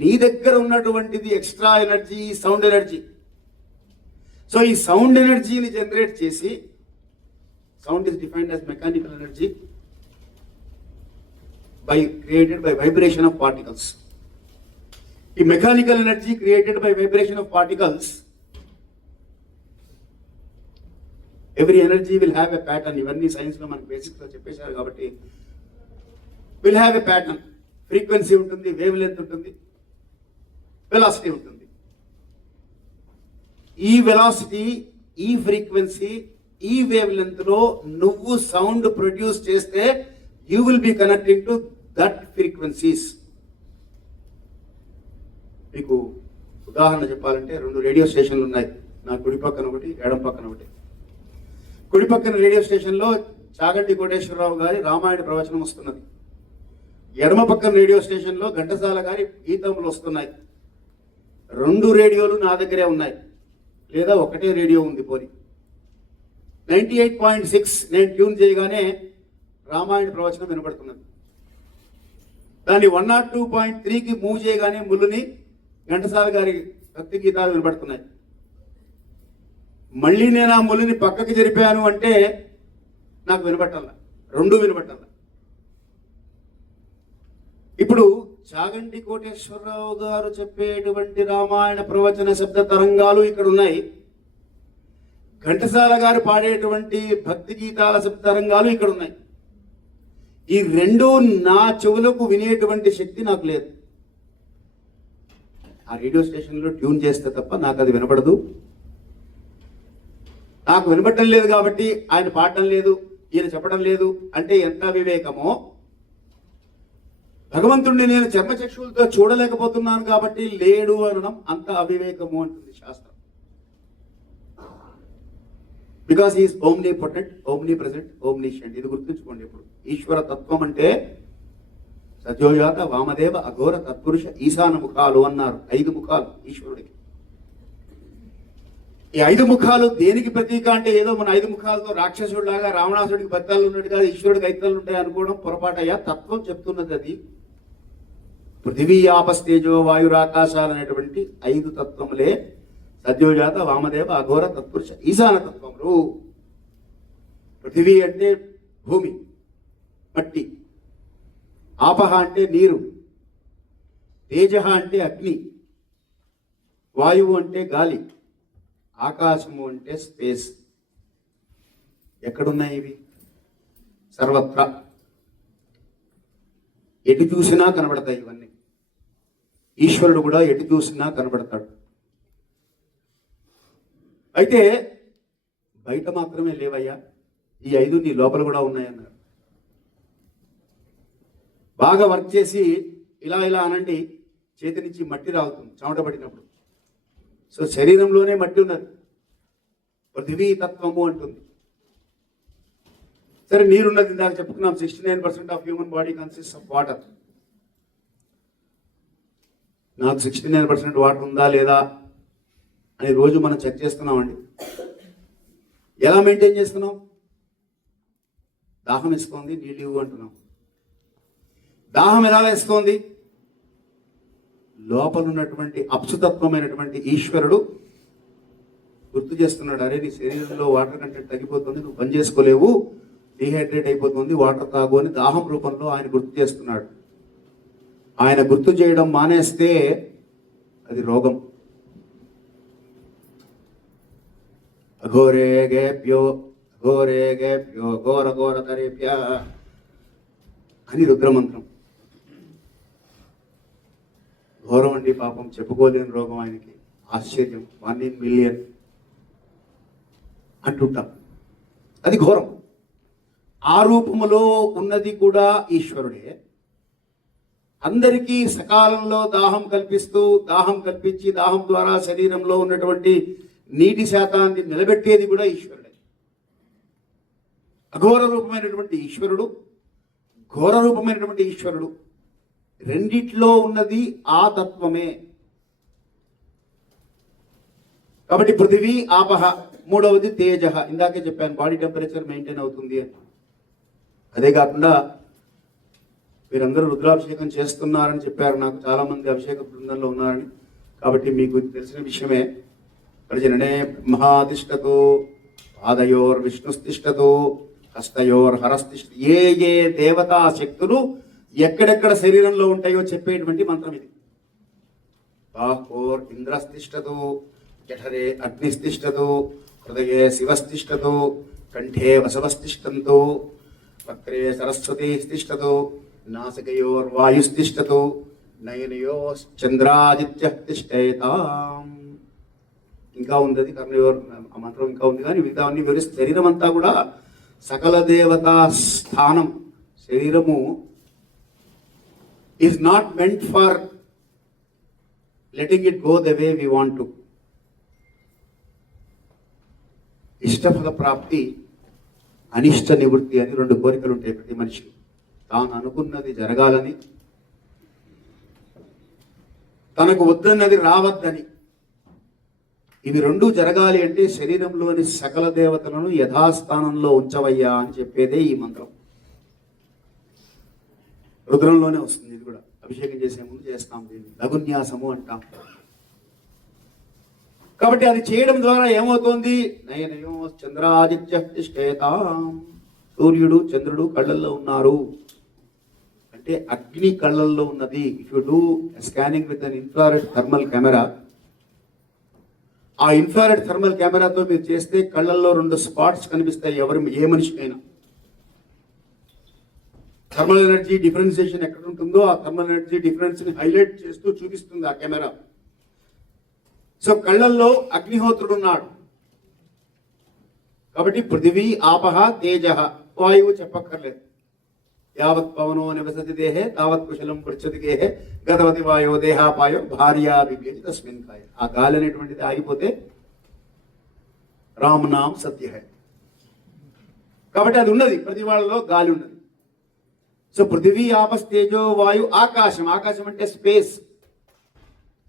నీ దగ్గర ఉన్నటువంటిది extra energy, sound energy. So ఈ సౌండ్ ఎనర్జీని జనరేట్ చేసి, sound is defined as mechanical energy created by vibration of particles. ఈ mechanical energy created by vibration of particles. Every energy will have a pattern. ఇవన్నీ science లో మనకి basic గా చెప్పేశారు కాబట్టి will have a pattern. Frequency ఉంటుంది, wave length ఉంటుంది, velocity ఉంటుంది. ఈ వెలాసిటీ, ఈ ఫ్రీక్వెన్సీ, ఈ వేవ్ లెంత్ లో నువ్వు సౌండ్ ప్రొడ్యూస్ చేస్తే you will be connecting to that frequencies. మీకు ఉదాహరణ చెప్పాలంటే 2 రేడియో స్టేషన్లు ఉన్నాయి. నా కుడి పక్కన ఒకటి, ఎడం పక్కన ఒకటి. కుడి పక్కన రేడియో స్టేషన్లో చాగంటి కోటేశ్వరరావు గారి రామాయణ ప్రవచనం వస్తున్నది. ఎడమ పక్కన రేడియో స్టేషన్లో ఘంటసాల గారి గీతములు వస్తున్నాయి. 2 రేడియోలు నా దగ్గరే ఉన్నాయి, లేదా ఒకటే రేడియో ఉంది. పోని 98.6 నేను ట్యూన్ చేయగానే రామాయణ ప్రవచనం వినపడుతున్నది. దాన్ని 102.3కి మూవ్ చేయగానే ముళ్ళుని ఘంటసాల గారి భక్తి గీతాలు వినపడుతున్నాయి. మళ్ళీ నేను ఆ ముళ్ళుని పక్కకి జరిపాను అంటే నాకు వినపట్టాల, 2 వినపట్టాల. ఇప్పుడు చాగంటి కోటేశ్వరరావు గారు చెప్పేటువంటి రామాయణ ప్రవచన శబ్ద తరంగాలు ఇక్కడ ఉన్నాయి. ఘంటసాల గారు పాడేటువంటి భక్తి గీతాల శబ్ద తరంగాలు ఇక్కడ ఉన్నాయి. ఈ 2 నా చెవులకు వినేటువంటి శక్తి నాకు లేదు. ఆ రేడియో స్టేషన్లో ట్యూన్ చేస్తే తప్ప నాకు అది వినపడదు. నాకు వినపడటం లేదు కాబట్టి ఆయన పాడటం లేదు, ఈయన చెప్పడం లేదు అంటే ఎంత అవివేకమో. భగవంతుడిని నేను చర్మచక్షులతో చూడలేకపోతున్నాను కాబట్టి లేడు అనడం అంత అవివేకము అంటుంది శాస్త్రం. Because is omnipotent, omnipresent, omniscient. ఇది గుర్తుంచుకోండి. ఇప్పుడు ఈశ్వర తత్వం అంటే సత్యోజాత, వామదేవ, అఘోర, తత్పురుష, ఈశాన ముఖాలు అన్నారు. 5 ముఖాలు ఈశ్వరుడికి. ఈ 5 ముఖాలు దేనికి ప్రతీక అంటే ఏదో మన 5 ముఖాలతో రాక్షసుడిలాగా రావణాసుడికి బత్తాలు ఉన్నట్టుగా ఈశ్వరుడికి 5 తలలు ఉంటాయి అనుకోవడం పొరపాటయ్యా. తత్వం చెప్తున్నది అది. పృథివీ, ఆపస్తేజో, వాయురాకాశాలు అనేటువంటి 5 తత్వములే సద్యోజాత, వామదేవ, అఘోర, తత్పురుష, ఈశాన తత్వములు. పృథివీ అంటే భూమి, మట్టి. ఆపహ అంటే నీరు. తేజ అంటే అగ్ని. వాయువు అంటే గాలి. ఆకాశము అంటే స్పేస్. ఎక్కడున్నాయి ఇవి? సర్వత్రా. ఎటు చూసినా కనబడతాయి ఇవన్నీ. ఈశ్వరుడు కూడా ఎటు చూసినా కనబడతాడు. అయితే బయట మాత్రమే లేవయ్యా, ఈ 5 నీ లోపల కూడా ఉన్నాయన్నారు. బాగా వర్క్ చేసి ఇలా ఇలా అనండి, చేతి నుంచి మట్టి రావుతుంది చెమట పడినప్పుడు. సో శరీరంలోనే మట్టి ఉన్నది. పృథివీ తత్వము అంటుంది. సరే, నీరున్నది. ఇందాక చెప్పుకున్నాం 69% of human body consist of water. నాకు 69% వాటర్ ఉందా లేదా అని రోజు మనం చెక్ చేస్తున్నామండి. ఎలా మెయింటైన్ చేస్తున్నాం? దాహం వేస్తోంది, నీళ్ళు ఇవ్వు అంటున్నాం. దాహం ఎలా వేస్తోంది? లోపల ఉన్నటువంటి అప్సుతత్వమైనటువంటి ఈశ్వరుడు గుర్తు చేస్తున్నాడు. అరే, నీ శరీరంలో వాటర్ కంటెంట్ తగ్గిపోతుంది, నువ్వు పని చేసుకోలేవు, డీహైడ్రేట్ అయిపోతుంది, వాటర్ తాగు అని దాహం రూపంలో ఆయన గుర్తు చేస్తున్నాడు. ఆయన గుర్తు చేయడం మానేస్తే అది రోగం. అఘోరేగేభ్యో ఘోరేగేభ్యో ఘోర ఘోరతరేభ్య అని రుద్రమంత్రం. ఘోరం అండి పాపం, చెప్పుకోలేని రోగం ఆయనకి. ఆశ్చర్యం, 1 in million అంటుంటాం. అది ఘోరం. ఆ రూపములో ఉన్నది కూడా ఈశ్వరుడే. అందరికీ సకాలంలో దాహం కల్పిస్తూ, దాహం కల్పించి దాహం ద్వారా శరీరంలో ఉన్నటువంటి నీటి శాతాన్ని నిలబెట్టేది కూడా ఈశ్వరుడే. అఘోర రూపమైనటువంటి ఈశ్వరుడు, ఘోర రూపమైనటువంటి ఈశ్వరుడు, రెండిట్లో ఉన్నది ఆ తత్వమే. కాబట్టి పృథివీ, ఆపహ. మూడవది తేజ. ఇందాకే చెప్పాను, బాడీ టెంపరేచర్ మెయింటైన్ అవుతుంది అని. అదే కాకుండా మీరందరూ రుద్రాభిషేకం చేస్తున్నారని చెప్పారు. నాకు చాలా మంది అభిషేక బృందంలో ఉన్నారని. కాబట్టి మీకు తెలిసిన విషయమే. ప్రజననే బ్రహ్మాతిష్టతో, పాదయోర్ విష్ణుస్తిష్టతో, హస్తయోర్ హరస్తిష్ట. ఏ ఏ దేవతా శక్తులు ఎక్కడెక్కడ శరీరంలో ఉంటాయో చెప్పేటువంటి మంత్రం ఇది. బాహోర్ ఇంద్రస్తిష్టతో, జఠరే అగ్నిస్తిష్టతో, హృదయే శివస్తిష్టతో, కంఠే వసవస్తిష్టంతో, వక్రే సరస్వతి తిష్టతో, నాసికయోర్ వాయుస్తిష్టతో, నయనయోర్ చంద్రాదిత్య తిష్టేతాం. ఇంకా ఉంది అది కర్ణయోర్ ఆ మంత్రం ఇంకా ఉంది. కానీ మిగతా అన్ని వివరిస్తే శరీరం అంతా కూడా సకల దేవతా స్థానం. శరీరము is not meant for letting it go the way we want to. ఇష్టఫల ప్రాప్తి, అనిష్ట నివృత్తి అని 2 కోరికలు ఉంటాయి ప్రతి మనిషికి. తాను అనుకున్నది జరగాలని, తనకు వద్దన్నది రావద్దని. ఇవి 2 జరగాలి అంటే శరీరంలోని సకల దేవతలను యథాస్థానంలో ఉంచవయ్యా అని చెప్పేదే ఈ మంత్రం. రుద్రంలోనే వస్తుంది. ఇది కూడా అభిషేకం చేసే ముందు చేస్తాం. దీన్ని లఘున్యాసము అంటాం. కాబట్టి అది చేయడం ద్వారా ఏమవుతోంది? నయనయో చంద్రాదిత్య తిష్టేతాం. సూర్యుడు, చంద్రుడు కళ్ళల్లో ఉన్నారు అంటే అగ్ని కళ్ళల్లో ఉన్నది. If you do scanning with an infrared thermal camera, ఆ ఇన్ఫ్రారెడ్ థర్మల్ కెమెరాతో మీరు చేస్తే కళ్ళల్లో 2 స్పాట్స్ కనిపిస్తాయి ఏ మనిషికైనా. థర్మల్ ఎనర్జీ డిఫరెన్సియేషన్ ఎక్కడ ఉంటుందో ఆ థర్మల్ ఎనర్జీ డిఫరెన్స్ ని హైలైట్ చేస్తూ చూపిస్తుంది ఆ కెమెరా. సో కళ్ళల్లో అగ్నిహోత్రుడు ఉన్నాడు. కాబట్టి పృథివీ, ఆపహ, తేజ. వాయువు చెప్పక్కర్లేదు. యావత్ పవనో నివసతి దేహే తావత్ కుశలం పృచ్చతి గేహే గతవతి వాయో దేహాపాయో భార్యా విభేది తస్మిన్ కాయ. ఆ గాలి అనేటువంటిది ఆగిపోతే రామ్ నామ్ సత్య హై. కాబట్టి అది ఉన్నది, ప్రతి వాళ్ళలో గాలి ఉన్నది. సో పృథివీ ఆపస్ తేజో వాయు ఆకాశం. ఆకాశం అంటే స్పేస్,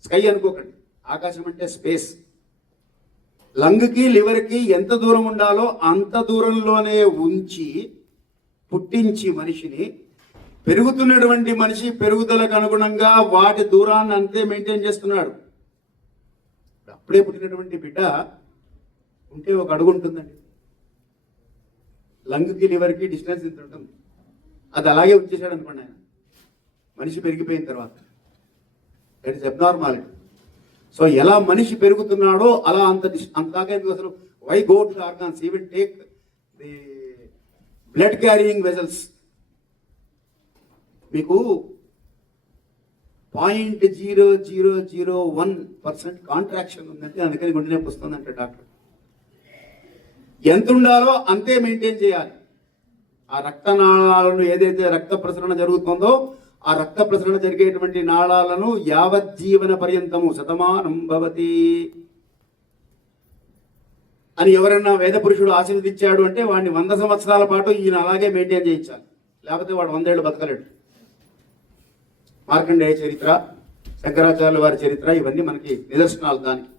స్కై అనుకోకండి. ఆకాశం అంటే స్పేస్. లంగ్కి లివర్కి ఎంత దూరం ఉండాలో అంత దూరంలోనే ఉంచి పుట్టించి మనిషిని, పెరుగుతున్నటువంటి మనిషి పెరుగుదలకు అనుగుణంగా వాటి దూరాన్ని అంతే మెయింటైన్ చేస్తున్నాడు. అప్పుడే పుట్టినటువంటి బిడ్డ ఉంటే 1 అడుగు ఉంటుందండి, లంగ్కి లివర్కి డిస్టెన్స్ ఇంత ఉంటుంది. అది అలాగే ఉంచేశాడు అనుకోండి ఆయన, మనిషి పెరిగిపోయిన తర్వాత. That is abnormality. సో ఎలా మనిషి పెరుగుతున్నాడో అలా అంతదాకా ఎందుకు అసలు? Why go to the organs? Even take the blood carrying vessels. మీకు 0.0001% కాంట్రాక్షన్ ఉందంటే అందుకని గుండె నొప్పి వస్తుందంటే డాక్టర్. ఎంత ఉండాలో అంతే మెయింటైన్ చేయాలి. ఆ రక్తనాళాలను, ఏదైతే రక్త ప్రసరణ జరుగుతుందో ఆ రక్త ప్రసరణ జరిగేటువంటి నాళాలను యావజ్జీవన పర్యంతము శతమానం భవతి అని ఎవరన్నా వేద పురుషుడు ఆశీర్వదించాడు అంటే వాడిని 100 సంవత్సరాల పాటు ఈయన అలాగే మెయింటైన్ చేయించాలి, లేకపోతే వాడు 100 ఏళ్ళు బతకలేడు. మార్కండేయ చరిత్ర, శంకరాచార్యుల వారి చరిత్ర, ఇవన్నీ మనకి నిదర్శనాలు దానికి.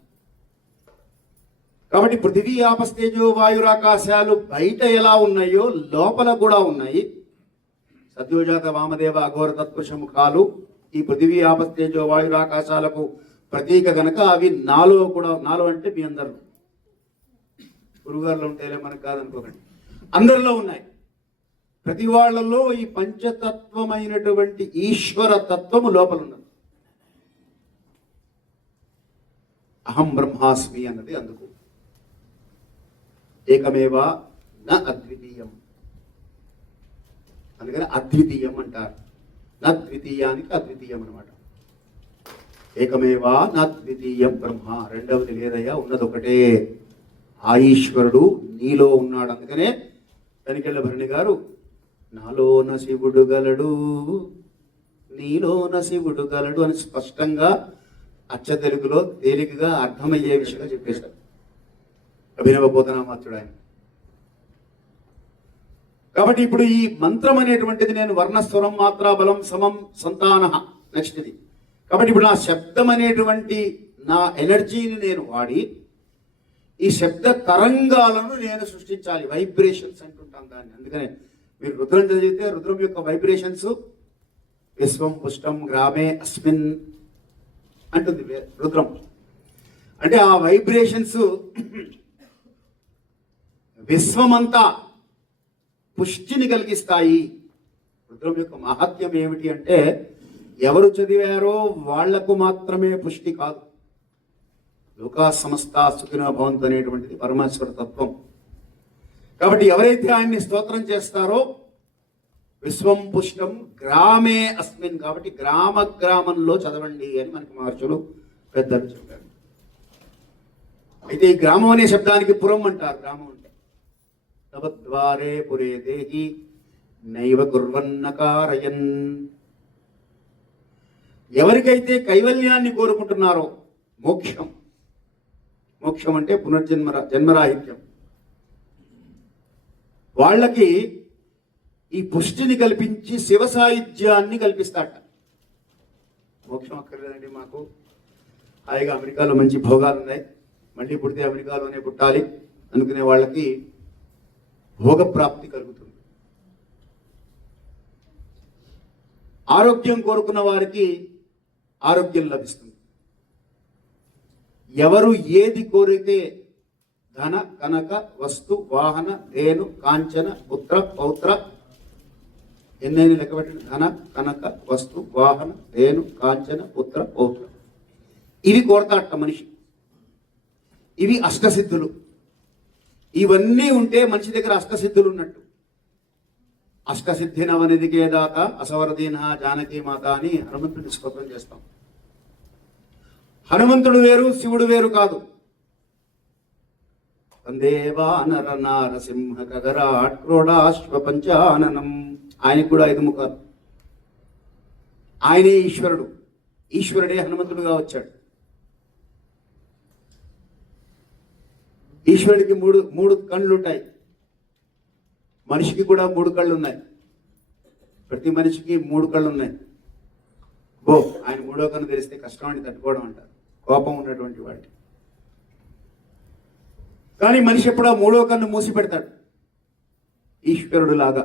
కాబట్టి పృథివీ ఆపస్తేజో వాయురాకాశాలు బయట ఎలా ఉన్నాయో లోపల కూడా ఉన్నాయి. సద్యోజాత వామదేవ అఘోర తత్పురుష ముఖాలు ఈ పృథివీ ఆపస్తేజో వాయురాకాశాలకు ప్రతీక గనక అవి నాలో కూడా, నాలో అంటే మీ అందరిలో, గురుగారులో ఉంటేలే మనకు కాదనుకోకండి, అందరిలో ఉన్నాయి. ప్రతి వాళ్ళలో ఈ పంచతత్వమైనటువంటి ఈశ్వర తత్వము లోపల ఉన్నది. అహం బ్రహ్మాస్మి అన్నది అందుకు. ఏకమేవా న అద్వితీయం, అందుకని అద్వితీయం అంటారు. నా ద్వితీయానికి అద్వితీయం అనమాట. ఏకమేవా నా ద్వితీయం బ్రహ్మ, రెండవది లేదయ్యా, ఉన్నది ఒకటే. ఆ ఈశ్వరుడు నీలో ఉన్నాడు. అందుకనే తనికెళ్ళ భరణి గారు నాలోన శివుడు గలడు, నీలోన శివుడు గలడు అని స్పష్టంగా అచ్చ తెలుగులో తేలికగా అర్థమయ్యే విషయంగా చెప్పేశారు అభినవ బోధనామాత్రుడు ఆయన. కాబట్టి ఇప్పుడు ఈ మంత్రం అనేటువంటిది నేను వర్ణస్వరం మాత్రా బలం సమం సంతాన నెక్స్ట్ ఇది. కాబట్టి ఇప్పుడు నా శబ్దం అనేటువంటి నా ఎనర్జీని నేను వాడి ఈ శబ్ద తరంగాలను నేను సృష్టించాలి. వైబ్రేషన్స్ అంటుంటాం దాన్ని. అందుకనే మీరు రుద్రం చదివితే రుద్రం యొక్క వైబ్రేషన్స్ విశ్వం పుష్టం గ్రామే అస్మిన్ అంటుంది రుద్రం. అంటే ఆ వైబ్రేషన్స్ విశ్వమంతా పుష్టిని కలిగిస్తాయి. రుద్రం యొక్క మహత్యం ఏమిటి అంటే ఎవరు చదివారో వాళ్లకు మాత్రమే పుష్టి కాదు. లోకా సమస్త సుఖినో భవంతు అనేటువంటిది పరమేశ్వర తత్వం. కాబట్టి ఎవరైతే ఆయన్ని స్తోత్రం చేస్తారో విశ్వం పుష్టం గ్రామే అస్మిన్, కాబట్టి గ్రామ గ్రామంలో చదవండి అని మనకి మహర్షులు పెద్దలు చెప్పారు. అయితే ఈ గ్రామం అనే శబ్దానికి పురం అంటారు. గ్రామం అంటే నవద్వారే పురే దేహి నైవ కుర్వన్నకారయన్. ఎవరికైతే కైవల్యాన్ని కోరుకుంటున్నారో, మోక్షం, మోక్షం అంటే జన్మరాహిత్యం, వాళ్ళకి ఈ పుష్టిని కల్పించి శివ సాయుధ్యాన్ని కల్పిస్తాట. మోక్షం అక్కర్లేదండి మాకు, హాయిగా అమెరికాలో మంచి భోగాలు ఉన్నాయి, మళ్ళీ పుడితే అమెరికాలోనే పుట్టాలి అనుకునే వాళ్ళకి భోగప్రాప్తి కలుగుతుంది. ఆరోగ్యం కోరుకున్న వారికి ఆరోగ్యం లభిస్తుంది. ఎవరు ఏది కోరితే ధన కనక వస్తు వాహన ధేను కాంచన పుత్ర పౌత్ర, ఎన్నైనా లెక్క పెట్టండి. ధన కనక వస్తు వాహన ధేను కాంచన పుత్ర పౌత్ర, ఇవి కోరతాట మనిషి. ఇవి అష్టసిద్ధులు. ఇవన్నీ ఉంటే మనిషి దగ్గర అష్టసిద్ధులు ఉన్నట్టు. అష్టసిద్ధినవనిధికే దాత అసవరదీన జానకీ మాత అని హనుమంతుడిని స్తోత్రం చేస్తాం. హనుమంతుడు వేరు, శివుడు వేరు కాదు. వందేవా నర నారసింహ కగరాట్ క్రోడాశ్వ పంచాననం. ఆయనకు కూడా 5 ముఖాలు. ఆయనే ఈశ్వరుడు. ఈశ్వరుడే హనుమంతుడుగా వచ్చాడు. ఈశ్వరుడికి మూడు కళ్ళు ఉంటాయి. మనిషికి కూడా 3 కళ్ళు ఉన్నాయి. ప్రతి మనిషికి 3 కళ్ళు ఉన్నాయి. ఆయన 3వ కన్ను తెరిస్తే కష్టం అని తట్టుకోవడం అంటారు, కోపం ఉన్నటువంటి వాడికి. కానీ మనిషి ఎప్పుడో 3వ కన్ను మూసి పెడతాడు. ఈశ్వరుడు లాగా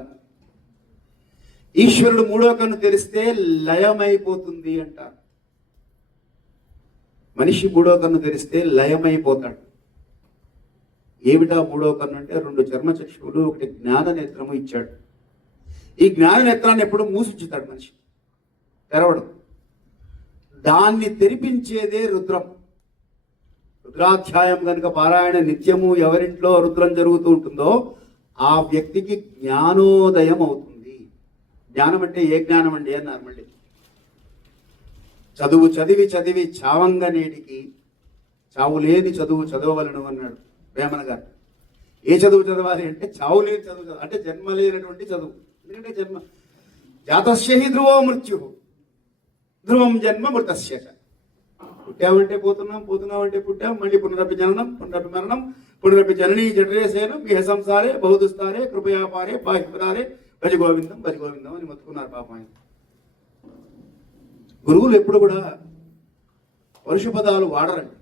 ఈశ్వరుడు 3వ కన్ను తెరిస్తే లయమైపోతుంది అంటారు. మనిషి 3వ కన్ను తెరిస్తే లయమైపోతాడు. ఏమిటా 3వ కన్ను అంటే 2 చర్మచక్షువులు, 1 జ్ఞాన నేత్రము ఇచ్చాడు. ఈ జ్ఞాన నేత్రాన్ని ఎప్పుడు మూసిచ్చుతాడు మనిషి, తెరవడు. దాన్ని తెరిపించేదే రుద్రం. రుద్రాధ్యాయం కనుక పారాయణ నిత్యము ఎవరింట్లో రుద్రం జరుగుతూ ఉంటుందో ఆ వ్యక్తికి జ్ఞానోదయం అవుతుంది. జ్ఞానం అంటే ఏ జ్ఞానం అండి అన్నారు. మళ్ళీ చదువు చదివి చదివి చావంగ నేటికి చావు లేని చదువు చదవవలను అన్నాడు వేమన గారు. ఏ చదువు చదవాలి అంటే చావు లేని చదువు, అంటే జన్మ లేనటువంటి చదువు. ఎందుకంటే జన్మ జాతస్య హి ధ్రువో మృత్యు ధ్రువం జన్మ మృతస్య. పుట్టామంటే పోతున్నాం, పోతున్నామంటే పుట్టాం, మళ్ళీ పునరపి జననం, పునరపి మరణం, పునరపి జననీ జఠరేసేనం ఇహ సంసారే బహుదుస్తారే కృపయాపారే బాహ్యపదారే భజ గోవిందం భజ గోవిందం అని మొత్తుకున్నారు పాపం ఆయన. గురువులు ఎప్పుడు కూడా పరుష పదాలు వాడరండి.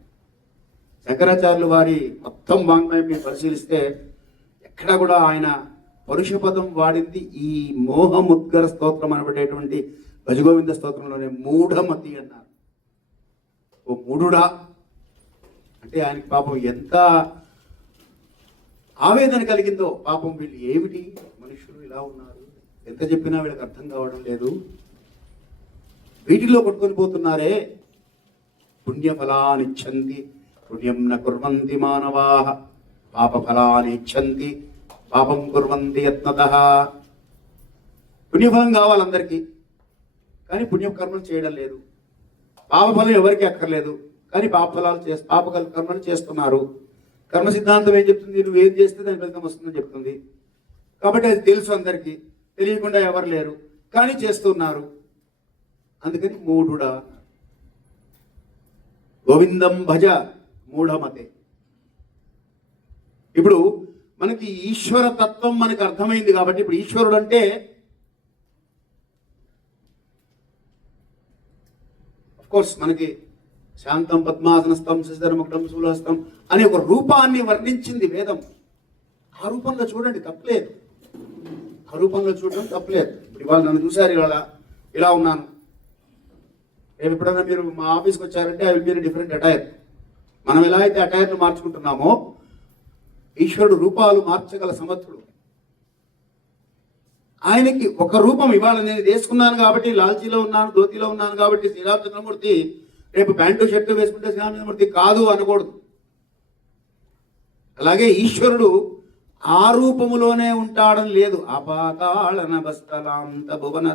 శంకరాచార్యులు వారి మొత్తం వాంగ్మయం మీరు పరిశీలిస్తే ఎక్కడా కూడా ఆయన పరుష పదం వాడింది ఈ మోహముద్గర స్తోత్రం అనబడేటువంటి భజగోవింద స్తోత్రంలోనే. మూఢమతి అన్నారు. ఓ మూఢుడా అంటే ఆయనకి పాపం ఎంత ఆవేదన కలిగిందో. పాపం వీళ్ళు ఏమిటి మనుషులు ఇలా ఉన్నారు, ఎంత చెప్పినా వీళ్ళకి అర్థం కావడం లేదు, వీటిల్లో కొట్టుకొని పోతున్నారే. పుణ్యఫలానిచ్చంతి పుణ్యం న కుర్వంతి మానవాః పాపఫలానిచ్చంతి పాపం కుర్వంతి యత్నతః. పుణ్యఫలం కావాలి అందరికీ, కానీ పుణ్యకర్మలు చేయడం లేదు. పాపఫలం ఎవరికి అక్కర్లేదు, కానీ పాప కర్మలు చేస్తున్నారు. కర్మ సిద్ధాంతం ఏం చెప్తుంది? నువ్వు ఏం చేస్తే దాని ఫలితం వస్తుందని చెప్తుంది. కాబట్టి అది తెలుసు అందరికీ, తెలియకుండా ఎవరు లేరు, కానీ చేస్తున్నారు. అందుకని మూఢుడా. గోవిందం భజ మూఢమతే. ఇప్పుడు మనకి ఈశ్వర తత్వం మనకు అర్థమైంది కాబట్టి, ఇప్పుడు ఈశ్వరుడు అంటే కోర్స్ మనకి శాంతం పద్మాసనస్థం శశిధరముఖం శూలహస్తం అనే ఒక రూపాన్ని వర్ణించింది వేదం. ఆ రూపంలో చూడండి, తప్పలేదు. ఆ రూపంలో చూడడం తప్పలేదు. ఇప్పుడు ఇవాళ నన్ను చూశారు, ఇవాళ ఇలా ఉన్నాను. రేపు ఎప్పుడైనా మీరు మా ఆఫీస్కి వచ్చారంటే I will be different attire. మనం ఎలా అయితే అటైర్ను మార్చుకుంటున్నామో ఈశ్వరుడు రూపాలు మార్చగల సమర్థుడు. ఆయనకి ఒక రూపం ఇవాళ నేను వేసుకున్నాను కాబట్టి లాల్చీలో ఉన్నాను, ధోతిలో ఉన్నాను కాబట్టి శ్రీరామచంద్రమూర్తి, రేపు ప్యాంటు షర్టు వేసుకుంటే శ్రీరామచంద్రమూర్తి కాదు అనకూడదు. అలాగే ఈశ్వరుడు ఆ రూపములోనే ఉంటాడని లేదు. అపాతాళన బస్తలాంత భువన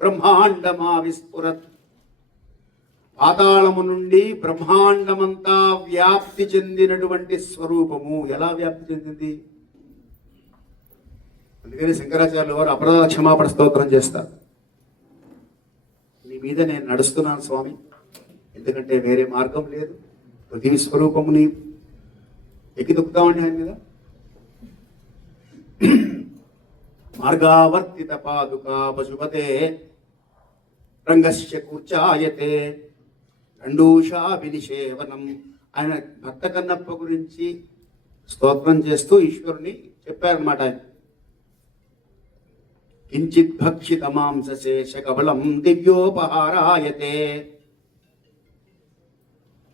బ్రహ్మాండమా విస్ఫురత్. పాతాళము నుండి బ్రహ్మాండమంతా వ్యాప్తి చెందినటువంటి స్వరూపము. ఎలా వ్యాప్తి చెందింది? అందుకని శంకరాచార్యుల వారు అపరాధ క్షమాపణ స్తోత్రం చేస్తారు. నీ మీద నేను నడుస్తున్నాను స్వామి, ఎందుకంటే వేరే మార్గం లేదు. పృథివీ స్వరూపముని ఎక్కి దొక్కుతామండి ఆయన మీద. మార్గావర్తిత పాదుకా పశుపతే రంగస్య కూర్చాయతే రండూషా వినిషేవనం. ఆయన భక్త కన్నప్ప గురించి స్తోత్రం చేస్తూ ఈశ్వరుని చెప్పారనమాట. ఆయన కించిత్ భక్షిత మాంసశేష కబలం దివ్యోపహారాయతే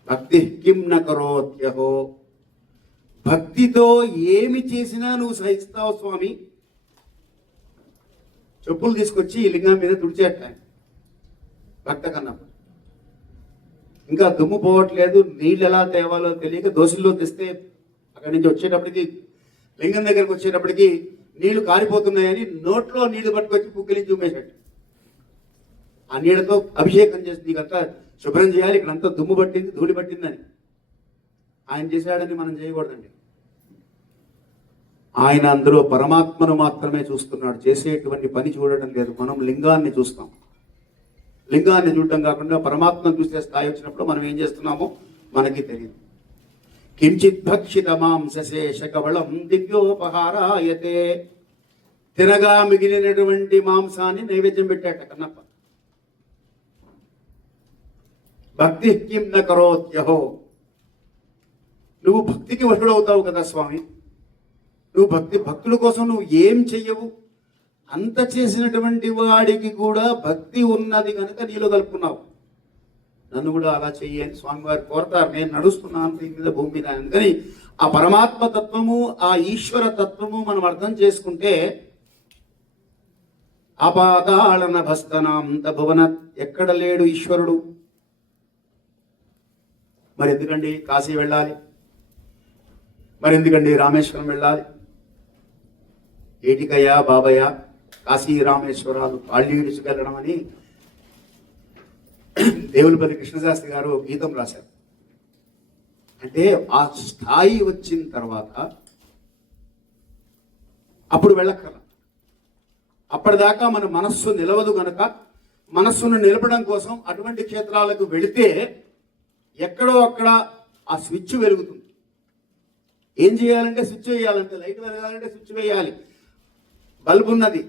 భక్తి కిం న కరోత్యహో. భక్తితో ఏమి చేసినా నువ్వు సహిస్తావు స్వామి. చెప్పులు తీసుకొచ్చి ఈ లింగం మీద తుడిచేట భక్త కన్నప్ప. ఇంకా దుమ్ము పోవట్లేదు, నీళ్ళు ఎలా తేవాలో తెలియక దోశల్లో తెస్తే అక్కడి నుంచి వచ్చేటప్పటికి లింగం దగ్గరకు వచ్చేటప్పటికి నీళ్లు కారిపోతున్నాయని నోట్లో నీళ్లు పట్టుకొచ్చి పుక్కిలించి ఉమ్మేశాడు. ఆ నీళ్ళతో అభిషేకం చేసి నీకంతా శుభ్రం చేయాలి, ఇక్కడంతా దుమ్ము పట్టింది, ధూళి పట్టిందని. ఆయన చేశాడని మనం చేయకూడదండి. ఆయన అందులో పరమాత్మను మాత్రమే చూస్తున్నాడు, చేసేటువంటి పని చూడటం లేదు. మనం లింగాన్ని చూస్తాం. లింగాన్ని చూడటం కాకుండా పరమాత్మను చూసే స్థాయి వచ్చినప్పుడు మనం ఏం చేస్తున్నామో మనకి తెలియదు. కించిత్ భక్షిత మాంసశేష కవళం దివ్యోపహారాయతే. తినగా మిగిలినటువంటి మాంసాన్ని నైవేద్యం పెట్టాట కన్నప్ప. భక్తి కిం న కరోత్యహో, నువ్వు భక్తికి వశుడవుతావు కదా స్వామి, నువ్వు భక్తుల కోసం నువ్వు ఏం చెయ్యవు, అంత చేసినటువంటి వాడికి కూడా భక్తి ఉన్నది కనుక నీలో కలుపుకున్నావు, నన్ను కూడా అలా చెయ్యి అని స్వామివారు కోరతారు. నేను నడుస్తున్నాను దీని మీద, భూమి మీద. అందుకని ఆ పరమాత్మ తత్వము, ఆ ఈశ్వర తత్వము మనం అర్థం చేసుకుంటే ఆపాతాళన భస్తనాంత భువన, ఎక్కడ లేడు ఈశ్వరుడు. మరి ఎందుకండి కాశీ వెళ్ళాలి, మరి ఎందుకండి రామేశ్వరం వెళ్ళాలి, ఏటికయ్యా బాబయ్య కాశీ రామేశ్వరాలు కాళ్ళు ఈడ్చుకెళ్ళడం అని దేవులపల్లి కృష్ణశాస్త్రి గారు గీతం రాశారు. అంటే ఆ స్థాయి వచ్చిన తర్వాత అప్పుడు వెళ్ళక్కల, అప్పటిదాకా మన మనస్సు నిలవదు గనక మనస్సును నిలపడం కోసం అటువంటి క్షేత్రాలకు వెళితే ఎక్కడో అక్కడ ఆ స్విచ్ వెలుగుతుంది. ఏం చేయాలంటే స్విచ్ వేయాలంటే, లైట్ వెలగాలంటే స్విచ్ వేయాలి. బల్బ్ ఉన్నది,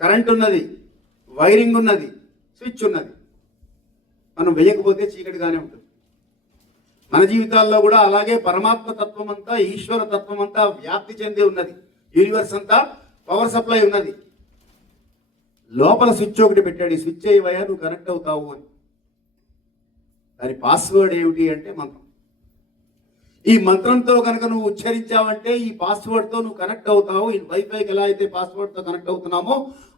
కరెంట్ ఉన్నది, వైరింగ్ ఉన్నది, స్విచ్ ఉన్నది. మనం వేయకపోతే చీకటిగానే ఉంటుంది. మన జీవితాల్లో కూడా అలాగే పరమాత్మ తత్వం అంతా, ఈశ్వర తత్వం అంతా వ్యాప్తి చెంది ఉన్నది. యూనివర్స్ అంతా పవర్ సప్లై ఉన్నది. లోపల స్విచ్ ఒకటి పెట్టాడు, ఈ స్విచ్ అయ్యవయ్యా నువ్వు కనెక్ట్ అవుతావు అని. దాని పాస్వర్డ్ ఏమిటి అంటే మంత్రం. ఈ మంత్రంతో కనుక నువ్వు ఉచ్చరించావంటే ఈ పాస్వర్డ్తో నువ్వు కనెక్ట్ అవుతావు. ఈ వైఫైకి ఎలా అయితే పాస్వర్డ్తో కనెక్ట్ అవుతున్నామో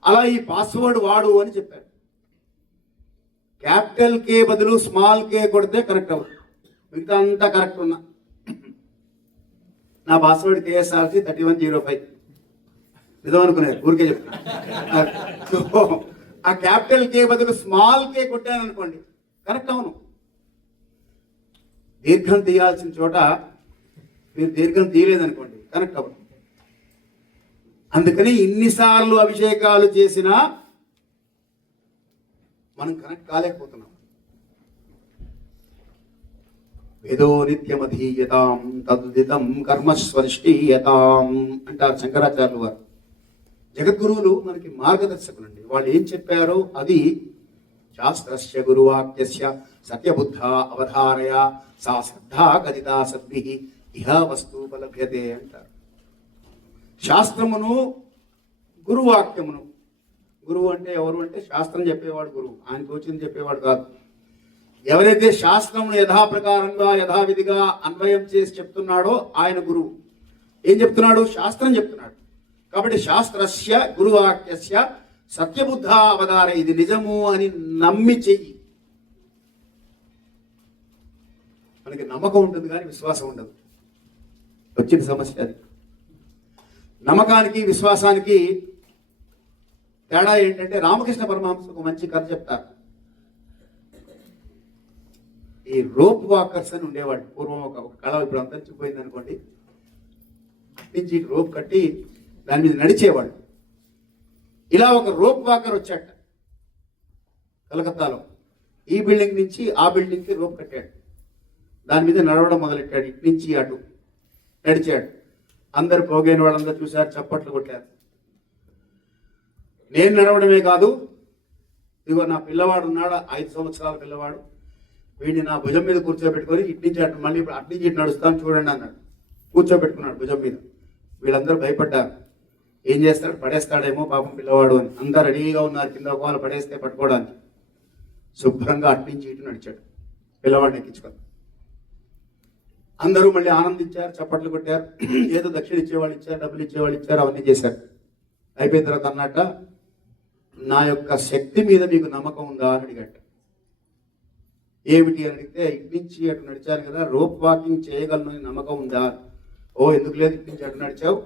అలా ఈ పాస్వర్డ్ వాడు అని చెప్పారు. క్యాపిటల్ కే బదులు స్మాల్ కే కొడితే కరెక్ట్ అవుతుంది, మిగతా అంతా కరెక్ట్ ఉన్నా. నా పాస్వర్డ్ KSRC 3105 నిజం అనుకునేది, ఊరికే చెప్తున్నా. ఆ క్యాపిటల్ కే బదులు స్మాల్ కే కొట్టాను అనుకోండి, కరెక్ట్ అవును. దీర్ఘం తీయాల్సిన చోట మీరు దీర్ఘం తీయలేదనుకోండి, కనెక్ట్ అవ్వదు. అందుకని ఇన్నిసార్లు అభిషేకాలు చేసినా మనం కనెక్ట్ కాలేకపోతున్నాం. వేదో నిత్యమధీయతాం తదుదితం కర్మస్వరిష్టీయతాం అంటారు శంకరాచార్యులు వారు. జగద్గురువులు మనకి మార్గదర్శకులండి. వాళ్ళు ఏం చెప్పారో అది శాస్త్రస్య గురువాక్యస్య సత్యబుద్ధ అవధారయ సా శ్రద్ధా కదితా సద్భిః ఇహ వస్తూపలభ్యతే అంటారు. శాస్త్రమును గురువాక్యమును, గురువు అంటే ఎవరు అంటే శాస్త్రం చెప్పేవాడు గురువు, ఆయనకు వచ్చింది చెప్పేవాడు కాదు. ఎవరైతే శాస్త్రమును యథాప్రకారంగా యథావిధిగా అన్వయం చేసి చెప్తున్నాడో ఆయన గురువు. ఏం చెప్తున్నాడు? శాస్త్రం చెప్తున్నాడు. కాబట్టి శాస్త్రస్య గురువాక్యస్య సత్యబుద్ధ అవతార, ఇది నిజము అని నమ్మి చెయ్యి. మనకి నమ్మకం ఉంటుంది కానీ విశ్వాసం ఉండదు. వచ్చిన సమస్య అది. నమ్మకానికి విశ్వాసానికి తేడా ఏంటంటే, రామకృష్ణ పరమహంస ఒక మంచి కథ చెప్తారు. ఈ రోప్ వాకర్స్ అని ఉండేవాడు పూర్వం. ఒక కళ ఇప్పుడు అంతరించిపోయింది అనుకోండి. అట్నుంచి రోప్ కట్టి దాని మీద నడిచేవాడు. ఇలా ఒక రోప్ వాకర్ వచ్చాట కలకత్తాలో. ఈ బిల్డింగ్ నుంచి ఆ బిల్డింగ్కి రోప్ కట్టాడు, దాని మీద నడవడం మొదలెట్టాడు. ఇటు నుంచి అటు నడిచాడు. అందరు పోగైన వాళ్ళందరూ చూశారు, చప్పట్లు కొట్టారు. నేను నడవడమే కాదు, ఇదిగో నా పిల్లవాడు ఉన్నాడు, 5 సంవత్సరాల పిల్లవాడు, వీడిని నా భుజం మీద కూర్చోబెట్టుకొని ఇటు నుంచి అటు, మళ్ళీ అటు నుంచి ఇటు నడుస్తాను చూడండి అన్నాడు. కూర్చోబెట్టుకున్నాడు భుజం మీద. వీళ్ళందరూ భయపడ్డారు, ఏం చేస్తాడు, పడేస్తాడేమో పాపం పిల్లవాడు అని. అందరూ రెడీగా ఉన్నారు కింద ఒకవేళ పడేస్తే పట్టుకోవడానికి. శుభ్రంగా అటు నుంచి ఇటు నడిచాడు, పిల్లవాడిని ఎక్కించుకొని. అందరూ మళ్ళీ ఆనందించారు, చప్పట్లు కొట్టారు. ఏదో దక్షిణ ఇచ్చేవాళ్ళు ఇచ్చారు, డబ్బులు ఇచ్చేవాళ్ళు ఇచ్చారు, అవన్నీ చేశారు. అయిపోయిన తర్వాత అన్నట్ట, నా యొక్క శక్తి మీద మీకు నమ్మకం ఉందా అని అడిగట. ఏమిటి అని అడిగితే, ఇటు నుంచి అటు నడిచాను కదా, రోప్ వాకింగ్ చేయగలను అని నమ్మకం ఉందా? ఓ ఎందుకు లేదు, ఇటు నుంచి అటు నడిచావు,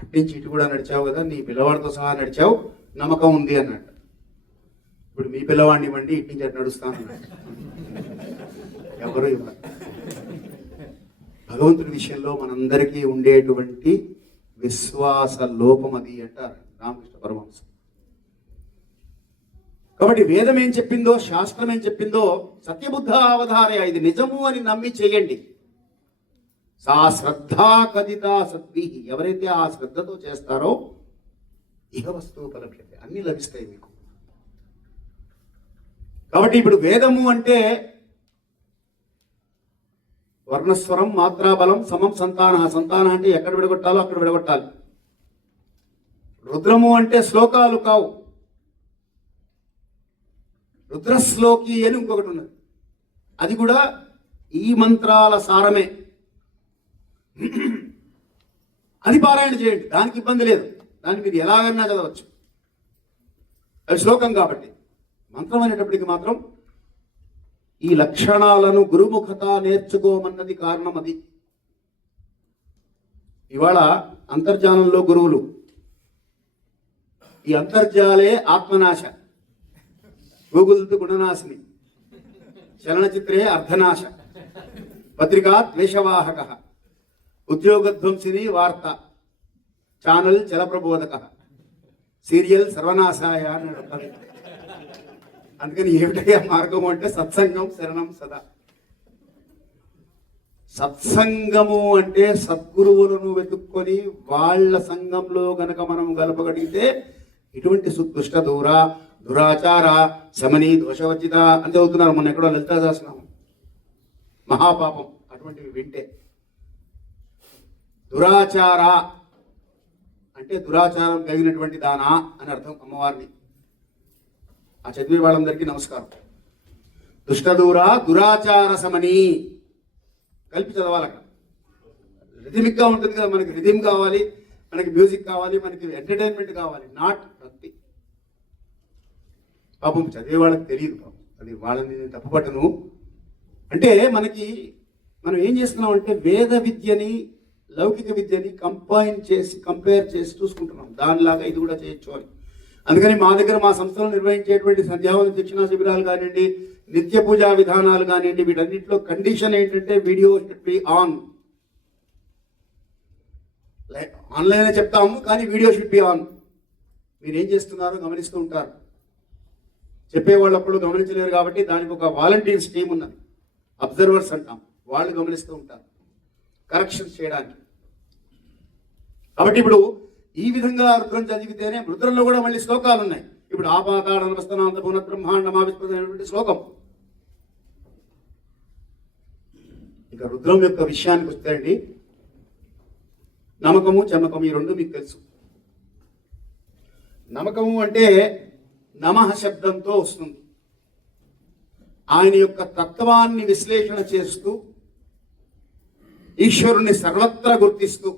అటు నుంచి ఇటు కూడా నడిచావు కదా, నీ పిల్లవాడితో సహా నడిచావు, నమ్మకం ఉంది అన్నట్టు. ఇప్పుడు మీ పిల్లవాడిని ఇవ్వండి, ఇటు నుంచి అటు నడుస్తాను అన్నట్టు. ఎవరు ఇవ్వరు. భగవంతుడి విషయంలో మనందరికీ ఉండేటువంటి విశ్వాస లోపం అది అంటారు రామకృష్ణ పరమహంస. కాబట్టి వేదం ఏం చెప్పిందో, శాస్త్రం ఏం చెప్పిందో, సత్యబుద్ధ అవధారయ, ఇది నిజము అని నమ్మి చేయండి. సా శ్రద్ధా కదితా సద్భిః, ఎవరైతే ఆ శ్రద్ధతో చేస్తారో ఇహ వస్తువుపలభ్యతే, అన్నీ లభిస్తాయి మీకు. కాబట్టి ఇప్పుడు వేదము అంటే వర్ణస్వరం మాత్రాబలం సమం సంతాన. సంతాన అంటే ఎక్కడ విడగొట్టాలో అక్కడ విడగొట్టాలి. రుద్రము అంటే శ్లోకాలు కావు, రుద్రశ్లోకి అని ఇంకొకటి ఉన్నది, అది కూడా ఈ మంత్రాల సారమే. అది పారాయణ చేయండి, దానికి ఇబ్బంది లేదు, దాన్ని మీరు ఎలాగైనా చదవచ్చు, అది శ్లోకం కాబట్టి. మంత్రం అనేటప్పటికి మాత్రం ఈ లక్షణాలను గురుముఖత నేర్చుకోమన్నది కారణం అది. ఇవాళ అంతర్జాలంలో గురువులు, ఈ అంతర్జాలే ఆత్మనాశ, గూగుల్ గుణనాశిని, చలనచిత్రే అర్ధనాశ, పత్రికా ద్వేషవాహక, ఉద్యోగధ్వంసిని వార్త, ఛానల్ చలప్రబోధక, సీరియల్ సర్వనాశాయ అన్నాడు కవి. అందుకని ఏమిటయ్యా మార్గము అంటే సత్సంగం శరణం సదా. సత్సంగము అంటే సద్గురువులను వెతుక్కొని వాళ్ళ సంఘంలో గనక మనం గలపగలిగితే ఇటువంటి దుష్ట దురాచార శమని దోషవర్జిత అని చదువుతున్నారు. మొన్న ఎక్కడో లలితా శాసనం, మహాపాపం అటువంటివి వింటే. దురాచార అంటే దురాచారం కలిగినటువంటి దానా అని అర్థం అమ్మవారిని. ఆ చదివే వాళ్ళందరికీ నమస్కారం. దురాచార సమని కలిపి చదవాలి. అక్కడ రిథమిక్గా ఉంటుంది కదా, మనకి రిథిమ్ కావాలి, మనకి మ్యూజిక్ కావాలి, మనకి ఎంటర్టైన్మెంట్ కావాలి, నాట్ భక్తి. పాపం చదివే వాళ్ళకి తెలియదు, పాపం అది వాళ్ళని నేను తప్పుపట్టను. అంటే మనం ఏం చేస్తున్నాం అంటే వేద విద్యని లౌకిక విద్యని కంపేర్ చేసి చూసుకుంటున్నాం. దానిలాగా ఇది కూడా చేయొచ్చు అని. అందుకని మా దగ్గర మా సంస్థలో నిర్వహించేటువంటి సంధ్యావన శిక్షణా శిబిరాలు కానివ్వండి, నిత్య పూజా విధానాలు కానివ్వండి, వీటన్నిటిలో కండిషన్ ఏంటంటే video should be on. Online చెప్తాము కానీ వీడియో షుడ్ బి ఆన్. మీరు ఏం చేస్తున్నారో గమనిస్తూ ఉంటారు. చెప్పేవాళ్ళు అప్పుడు గమనించలేరు కాబట్టి దానికి ఒక వాలంటీర్స్ టీం ఉన్నది, అబ్జర్వర్స్ అంటాం, వాళ్ళు గమనిస్తూ ఉంటారు కరెక్షన్స్ చేయడానికి. కాబట్టి ఇప్పుడు ఈ విధంగా రుద్రం చదివితేనే, రుద్రంలో కూడా మళ్ళీ శ్లోకాలు ఉన్నాయి. ఇప్పుడు ఆపాతాళ నమస్తనాంత పునః బ్రహ్మాండమావిష్కృతమైనటువంటి శ్లోకం. ఇక రుద్రం యొక్క విషయానికి వస్తే అండి, నమకము చమకము ఈ రెండు మీకు తెలుసు. నమకము అంటే నమః శబ్దంతో వస్తుంది. ఆయన యొక్క తత్వాన్ని విశ్లేషణ చేస్తూ ఈశ్వరుని సర్వత్రా గుర్తిస్తూ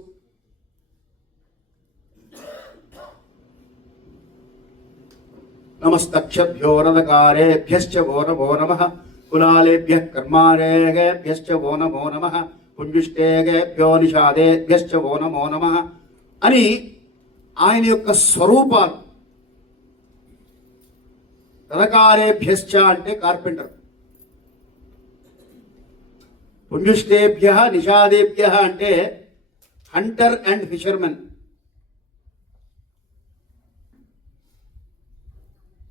నమస్తక్షభ్యో రదకారేభ్యశ్చ వో నమో నమః కులాలేభ్యః కర్మారేభ్యశ్చ వో నమో నమః పుంజుష్టేభ్యో నిషాదేభ్యశ్చ వో నమో నమః అని ఆయన యొక్క స్వరూపాలు. రదకారేభ్యశ్చ అంటే కార్పెంటర్, పుంజుష్టేభ్య నిషాదేభ్య అంటే హంటర్ అండ్ ఫిషర్మెన్.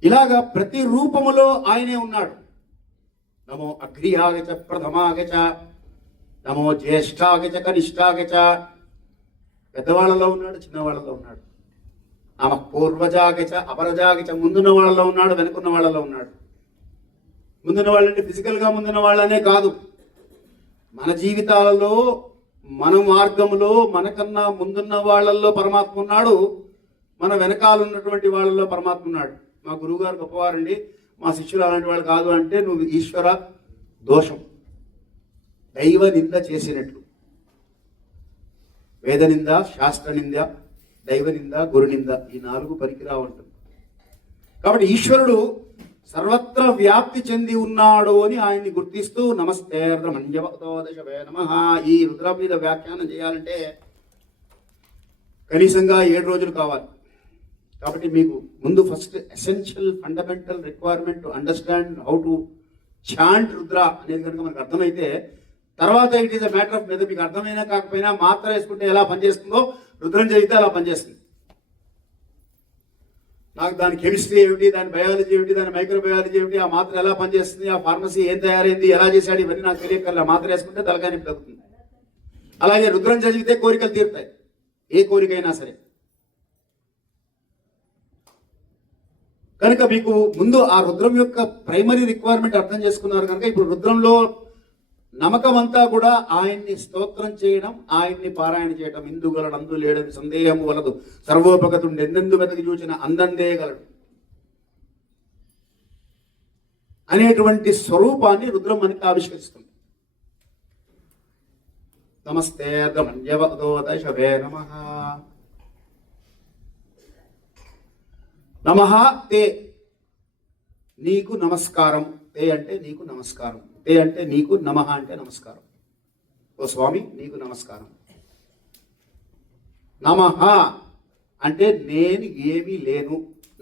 ఇలాగా ప్రతి రూపములో ఆయనే ఉన్నాడు. నమో అగ్రియాగచ ప్రథమాగచ, నమో జ్యేష్ఠాగచ కనిష్టాగచ. పెద్దవాళ్ళలో ఉన్నాడు, చిన్నవాళ్ళలో ఉన్నాడు. ఆమె పూర్వజాగచ అపరజాగచ, ముందున్న వాళ్ళలో ఉన్నాడు, వెనుకున్న వాళ్ళలో ఉన్నాడు. ముందున్న వాళ్ళంటే ఫిజికల్గా ముందున్న వాళ్ళనే కాదు, మన జీవితాలలో మన మార్గంలో మనకన్నా ముందున్న వాళ్ళల్లో పరమాత్మ ఉన్నాడు, మన వెనకాల ఉన్నటువంటి వాళ్ళలో పరమాత్మ ఉన్నాడు. మా గురువుగారు గొప్పవారండి, మా శిష్యులు అలాంటి వాళ్ళు కాదు అంటే నువ్వు ఈశ్వర దోషం, దైవ నింద చేసినట్లు. వేద నింద, శాస్త్ర నింద, దైవ నింద, గురు నింద, ఈ 4 పనికిరావు ఉంటుంది. కాబట్టి ఈశ్వరుడు సర్వత్ర వ్యాప్తి చెంది ఉన్నాడు అని ఆయన్ని గుర్తిస్తూ నమస్తే రుద్రమణ్యవతోదశవే నమః. ఈ రుద్రం మీద వ్యాఖ్యానం చేయాలంటే కనీసంగా 7 రోజులు కావాలి. కాబట్టి మీకు ముందు first essential fundamental requirement to understand how to chant Rudra అనేది కనుక మనకు అర్థమైతే తర్వాత it is a matter of మీద మీకు అర్థమైనా కాకపోయినా మాత్ర వేసుకుంటే ఎలా పనిచేస్తుందో రుద్రం చదివితే అలా పనిచేస్తుంది. నాకు దాని కెమిస్ట్రీ ఏమిటి, దాని బయాలజీ ఏమిటి, దాని మైక్రోబయాలజీ ఏమిటి, ఆ మాత్ర ఎలా పనిచేస్తుంది, ఆ ఫార్మసీ ఏం తయారైంది, ఎలా చేశాడు, ఇవన్నీ నాకు తెలియకల్లా మాత్ర వేసుకుంటే తలకాయ నొప్పి తగ్గుతుంది. అలాగే రుద్రం చదివితే కోరికలు తీరుతాయి, ఏ కోరికైనా సరే. కనుక మీకు ముందు ఆ రుద్రం యొక్క ప్రైమరీ రిక్వైర్మెంట్ అర్థం చేసుకున్నారు కనుక ఇప్పుడు రుద్రంలో నమ్మకం అంతా కూడా ఆయన్ని స్తోత్రం చేయడం, ఆయన్ని పారాయణ చేయడం. ఇందుగలడు అందు లేడని సందేహము వలదు, సర్వోపగతుండి ఎందెందు వెతకి చూచిన అందందేయగలడు అనేటువంటి స్వరూపాన్ని రుద్రం మనకి ఆవిష్కరిస్తుంది. నమస్తే ద్రమణ్యవదోదశవే నమః. నమః తే, నీకు నమస్కారం. తే అంటే నీకు నమస్కారం. తే అంటే నీకు, నమః అంటే నమస్కారం. ఓ స్వామి నీకు నమస్కారం. నమః అంటే నేను ఏమీ లేను,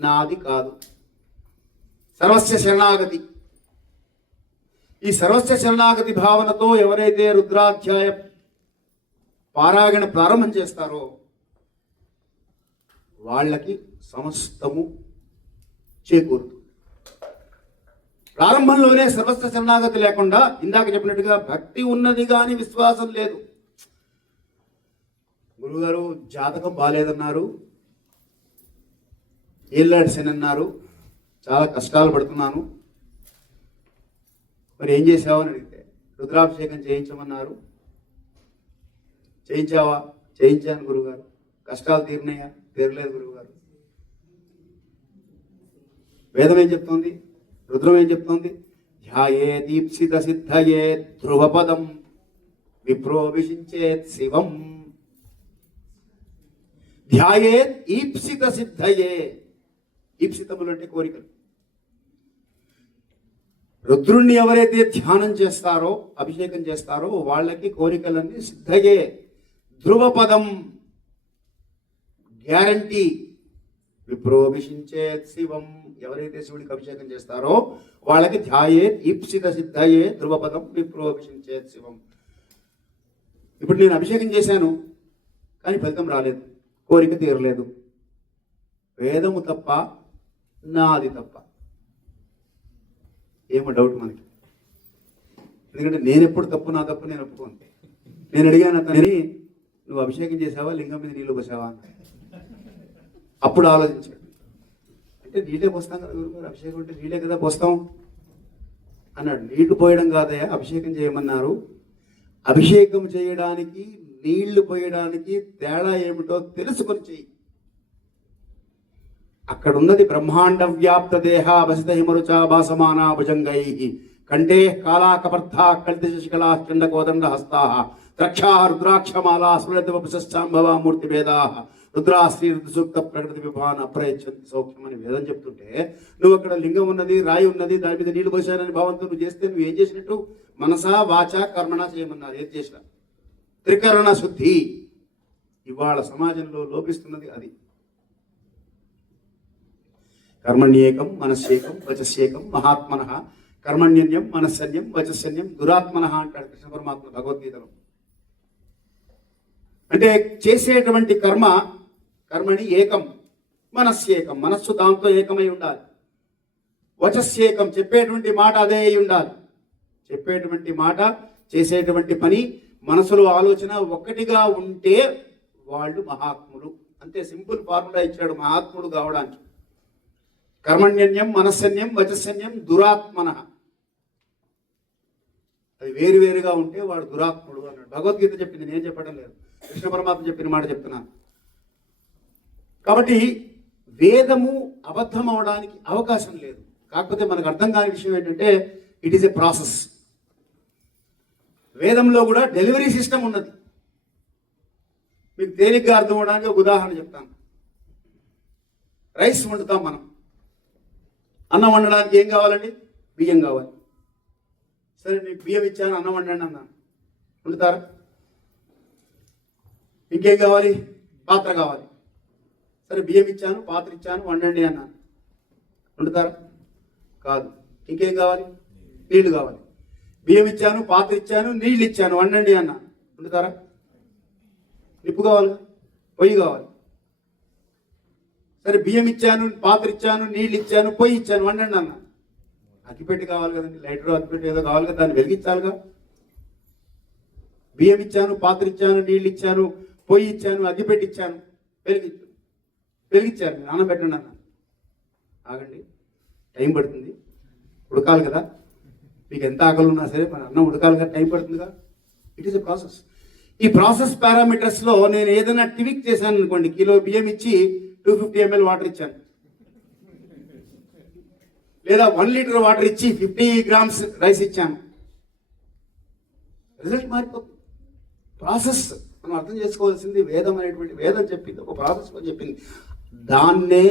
నాది కాదు. సర్వస్య శరణాగతి. ఈ సర్వస్య శరణాగతి భావనతో ఎవరైతే రుద్రాధ్యాయ పారాయణ ప్రారంభం చేస్తారో వాళ్ళకి సమస్తము చేకూరుతుంది. ప్రారంభంలోనే సర్వస్వ శరణాగతి లేకుండా ఇందాక చెప్పినట్టుగా భక్తి ఉన్నది కానీ విశ్వాసం లేదు. గురువుగారు జాతకం బాగాలేదన్నారు, ఏళ్ళాడు శని అన్నారు, చాలా కష్టాలు పడుతున్నాను, మరి ఏం చేసావు అని అడిగితే రుద్రాభిషేకం చేయించమన్నారు. చేయించావా? చేయించాను గురువుగారు. కష్టాలు తీరినాయా? తీరలేదు గురువుగారు. వేదం ఏం చెప్తోంది? రుద్రం ఏం చెప్తోంది? ధ్యాయే దీప్సిత సిద్ధయే ధ్రువపదం విప్రోవిషించేత్ శివం. ధ్యాయే ఈప్సిత సిద్ధయే. ఈప్సితములు అంటే కోరికలు. రుద్రుణ్ణి ఎవరైతే ధ్యానం చేస్తారో, అభిషేకం చేస్తారో వాళ్ళకి కోరికలన్నీ సిద్ధయే. ధ్రువపదం గ్యారంటీ. విప్రోభిషించేత్ శివం. ఎవరైతే శివుడికి అభిషేకం చేస్తారో వాళ్ళకి ధ్యాయే ఈప్సిత సిద్ధయే ధ్రువపదం విప్రోభిషించేత్ శివం. ఇప్పుడు నేను అభిషేకం చేశాను కానీ ఫలితం రాలేదు, కోరిక తీరలేదు. వేదము తప్ప, నాది తప్ప. ఏమో డౌట్ మనకి. ఎందుకంటే నేను ఎప్పుడు తప్పు, నా తప్పు నేను ఒప్పుకోను. నేను అడిగాను అతని, నువ్వు అభిషేకం చేసావా, లింగం మీద నీళ్ళు పోసావా అన్న. అప్పుడు ఆలోచించాడు. అంటే నీళ్ళే పోస్తాం కదా గురుగారు, అభిషేకం అంటే నీళ్ళే కదా పోస్తాం అన్నాడు. నీళ్లు పోయడం కాదయా అభిషేకం చేయమన్నారు. అభిషేకం చేయడానికి నీళ్లు పోయడానికి తేడా ఏమిటో తెలుసుకొని చెయ్యి. అక్కడున్నది బ్రహ్మాండ వ్యాప్త దేహ భసిత హిమరుచ భాసమానా భుజంగై కంఠే కాళాకపర్థా కలిత శశికళా చండ కోదండ హస్తా ద్రక్షా రుద్రాక్షమాలా స్మృతి వపుశాంభవా మూర్తి భేదా రుద్రాశ్రీ ఋతుసూక్త ప్రకృతి విభాన్ అప్రయచ్చంతి సౌఖ్యం అని వేదం చెప్తుంటే నువ్వు అక్కడ లింగం ఉన్నది, రాయి ఉన్నది, దాని మీద నీళ్లు పోసారని భావంతో నువ్వు చేస్తే నువ్వు ఏం చేసినట్టు? మనసా వాచ కర్మణ చేయమన్నారు. ఏది చేసినా త్రికరణ శుద్ధి. ఇవాళ సమాజంలో లోపిస్తున్నది అది. కర్మణ్యేకం మనస్యేకం వచస్యేకం మహాత్మన కర్మణ్యన్యం మనస్సన్యం వచస్సన్యం దురాత్మన అంటాడు కృష్ణ పరమాత్మ భగవద్గీతలో. అంటే చేసేటువంటి కర్మణి ఏకం, మనస్యేకం, మనస్సు దాంతో ఏకమై ఉండాలి. వచస్యేకం, చెప్పేటువంటి మాట అదే అయి ఉండాలి. చెప్పేటువంటి మాట, చేసేటువంటి పని, మనసులో ఆలోచన ఒక్కటిగా ఉంటే వాళ్ళు మహాత్ములు. అంతే సింపుల్ ఫార్ములా ఇచ్చాడు మహాత్ముడు కావడానికి. కర్మణ్యన్యం మనస్సన్యం వచస్సన్యం దురాత్మన. అది వేరువేరుగా ఉంటే వాడు దురాత్ముడు అన్నాడు. భగవద్గీత చెప్పింది, నేను చెప్పడం లేదు, కృష్ణ పరమాత్మ చెప్పిన మాట చెప్తున్నాను. కాబట్టి వేదము అబద్ధం అవడానికి అవకాశం లేదు. కాకపోతే మనకు అర్థం కాని విషయం ఏంటంటే ఇట్ ఈస్ ఎ ప్రాసెస్. వేదంలో కూడా డెలివరీ సిస్టమ్ ఉన్నది. మీకు తేలిగ్గా అర్థం అవడానికి ఒక ఉదాహరణ చెప్తాను. రైస్ వండుతాం మనం. అన్నం వండడానికి ఏం కావాలండి? బియ్యం కావాలి. సరే మీకు బియ్యం ఇచ్చాను, అన్నం వండండి అన్నాను, వండుతారా? ఇంకేం కావాలి? పాత్ర కావాలి. సరే బియ్యం ఇచ్చాను, పాత్ర ఇచ్చాను, వండండి అన్నాను, వండుతారా? కాదు. ఇంకేం కావాలి? నీళ్లు కావాలి. బియ్యం ఇచ్చాను, పాత్ర ఇచ్చాను, నీళ్ళు ఇచ్చాను, వండండి అన్నా, వండుతారా? నిప్పు కావాలి, పొయ్యి కావాలి. సరే బియ్యం ఇచ్చాను, పాత్ర ఇచ్చాను, నీళ్ళు ఇచ్చాను, పొయ్యి ఇచ్చాను, వండండి అన్న. అగ్గిపెట్టి కావాలి కదండి, లైటర్ అగ్గిపెట్టి ఏదో కావాలి కదా, దాన్ని వెలిగించాలిగా. బియ్యం ఇచ్చాను, పాత్ర ఇచ్చాను, నీళ్ళు ఇచ్చాను, పొయ్యి ఇచ్చాను, అగ్గిపెట్టి ఇచ్చాను, వెలిగించారు. అన్నం పెట్టండి అన్న. ఆగండి, టైం పడుతుంది, ఉడకాలి కదా, మీకు ఎంత ఆకలి ఉన్నా సరే మన అన్నం ఉడకాలి కదా, టైం పడుతుందిగా. It is a process. ఈ ప్రాసెస్ పారామీటర్స్లో నేను ఏదైనా ట్విక్ చేశాను అనుకోండి, కిలో బియ్యం ఇచ్చి 250 ml వాటర్ ఇచ్చాను, లేదా 1 లీటర్ వాటర్ ఇచ్చి 50 grams రైస్ ఇచ్చాను, రిజల్ట్ మారిపోతుంది. ప్రాసెస్ మనం అర్థం చేసుకోవాల్సింది. వేదం అనేటువంటి వేదం చెప్పింది, ఒక ప్రాసెస్లో చెప్పింది. దాన్నే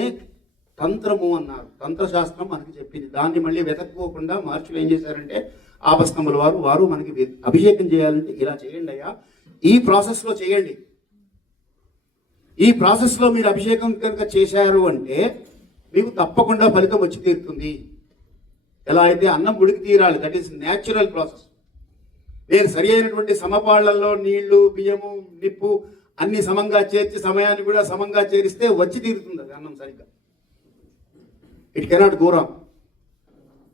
తంత్రము అన్నారు, తంత్రశాస్త్రం మనకి చెప్పింది. దాన్ని మళ్ళీ వెతక్కోకుండా మహర్షులు ఏం చేశారంటే, ఆపస్తంభుల వారు మనకి అభిషేకం చేయాలంటే ఇలా చేయండి అయ్యా, ఈ ప్రాసెస్లో చేయండి. ఈ ప్రాసెస్లో మీరు అభిషేకం కనుక చేశారు అంటే మీకు తప్పకుండా ఫలితం వచ్చి తీరుతుంది. ఎలా అయితే అన్నం ఉడికి తీరాలి, దట్ ఈస్ న్యాచురల్ ప్రాసెస్. నేను సరి అయినటువంటి సమపాళ్లలో నీళ్లు, బియ్యము, నిప్పు అన్ని సమంగా చేర్చి సమయాన్ని కూడా సమంగా చేరిస్తే వచ్చి తీరుతుంది అది అన్నం సరిగ్గా. It cannot go wrong.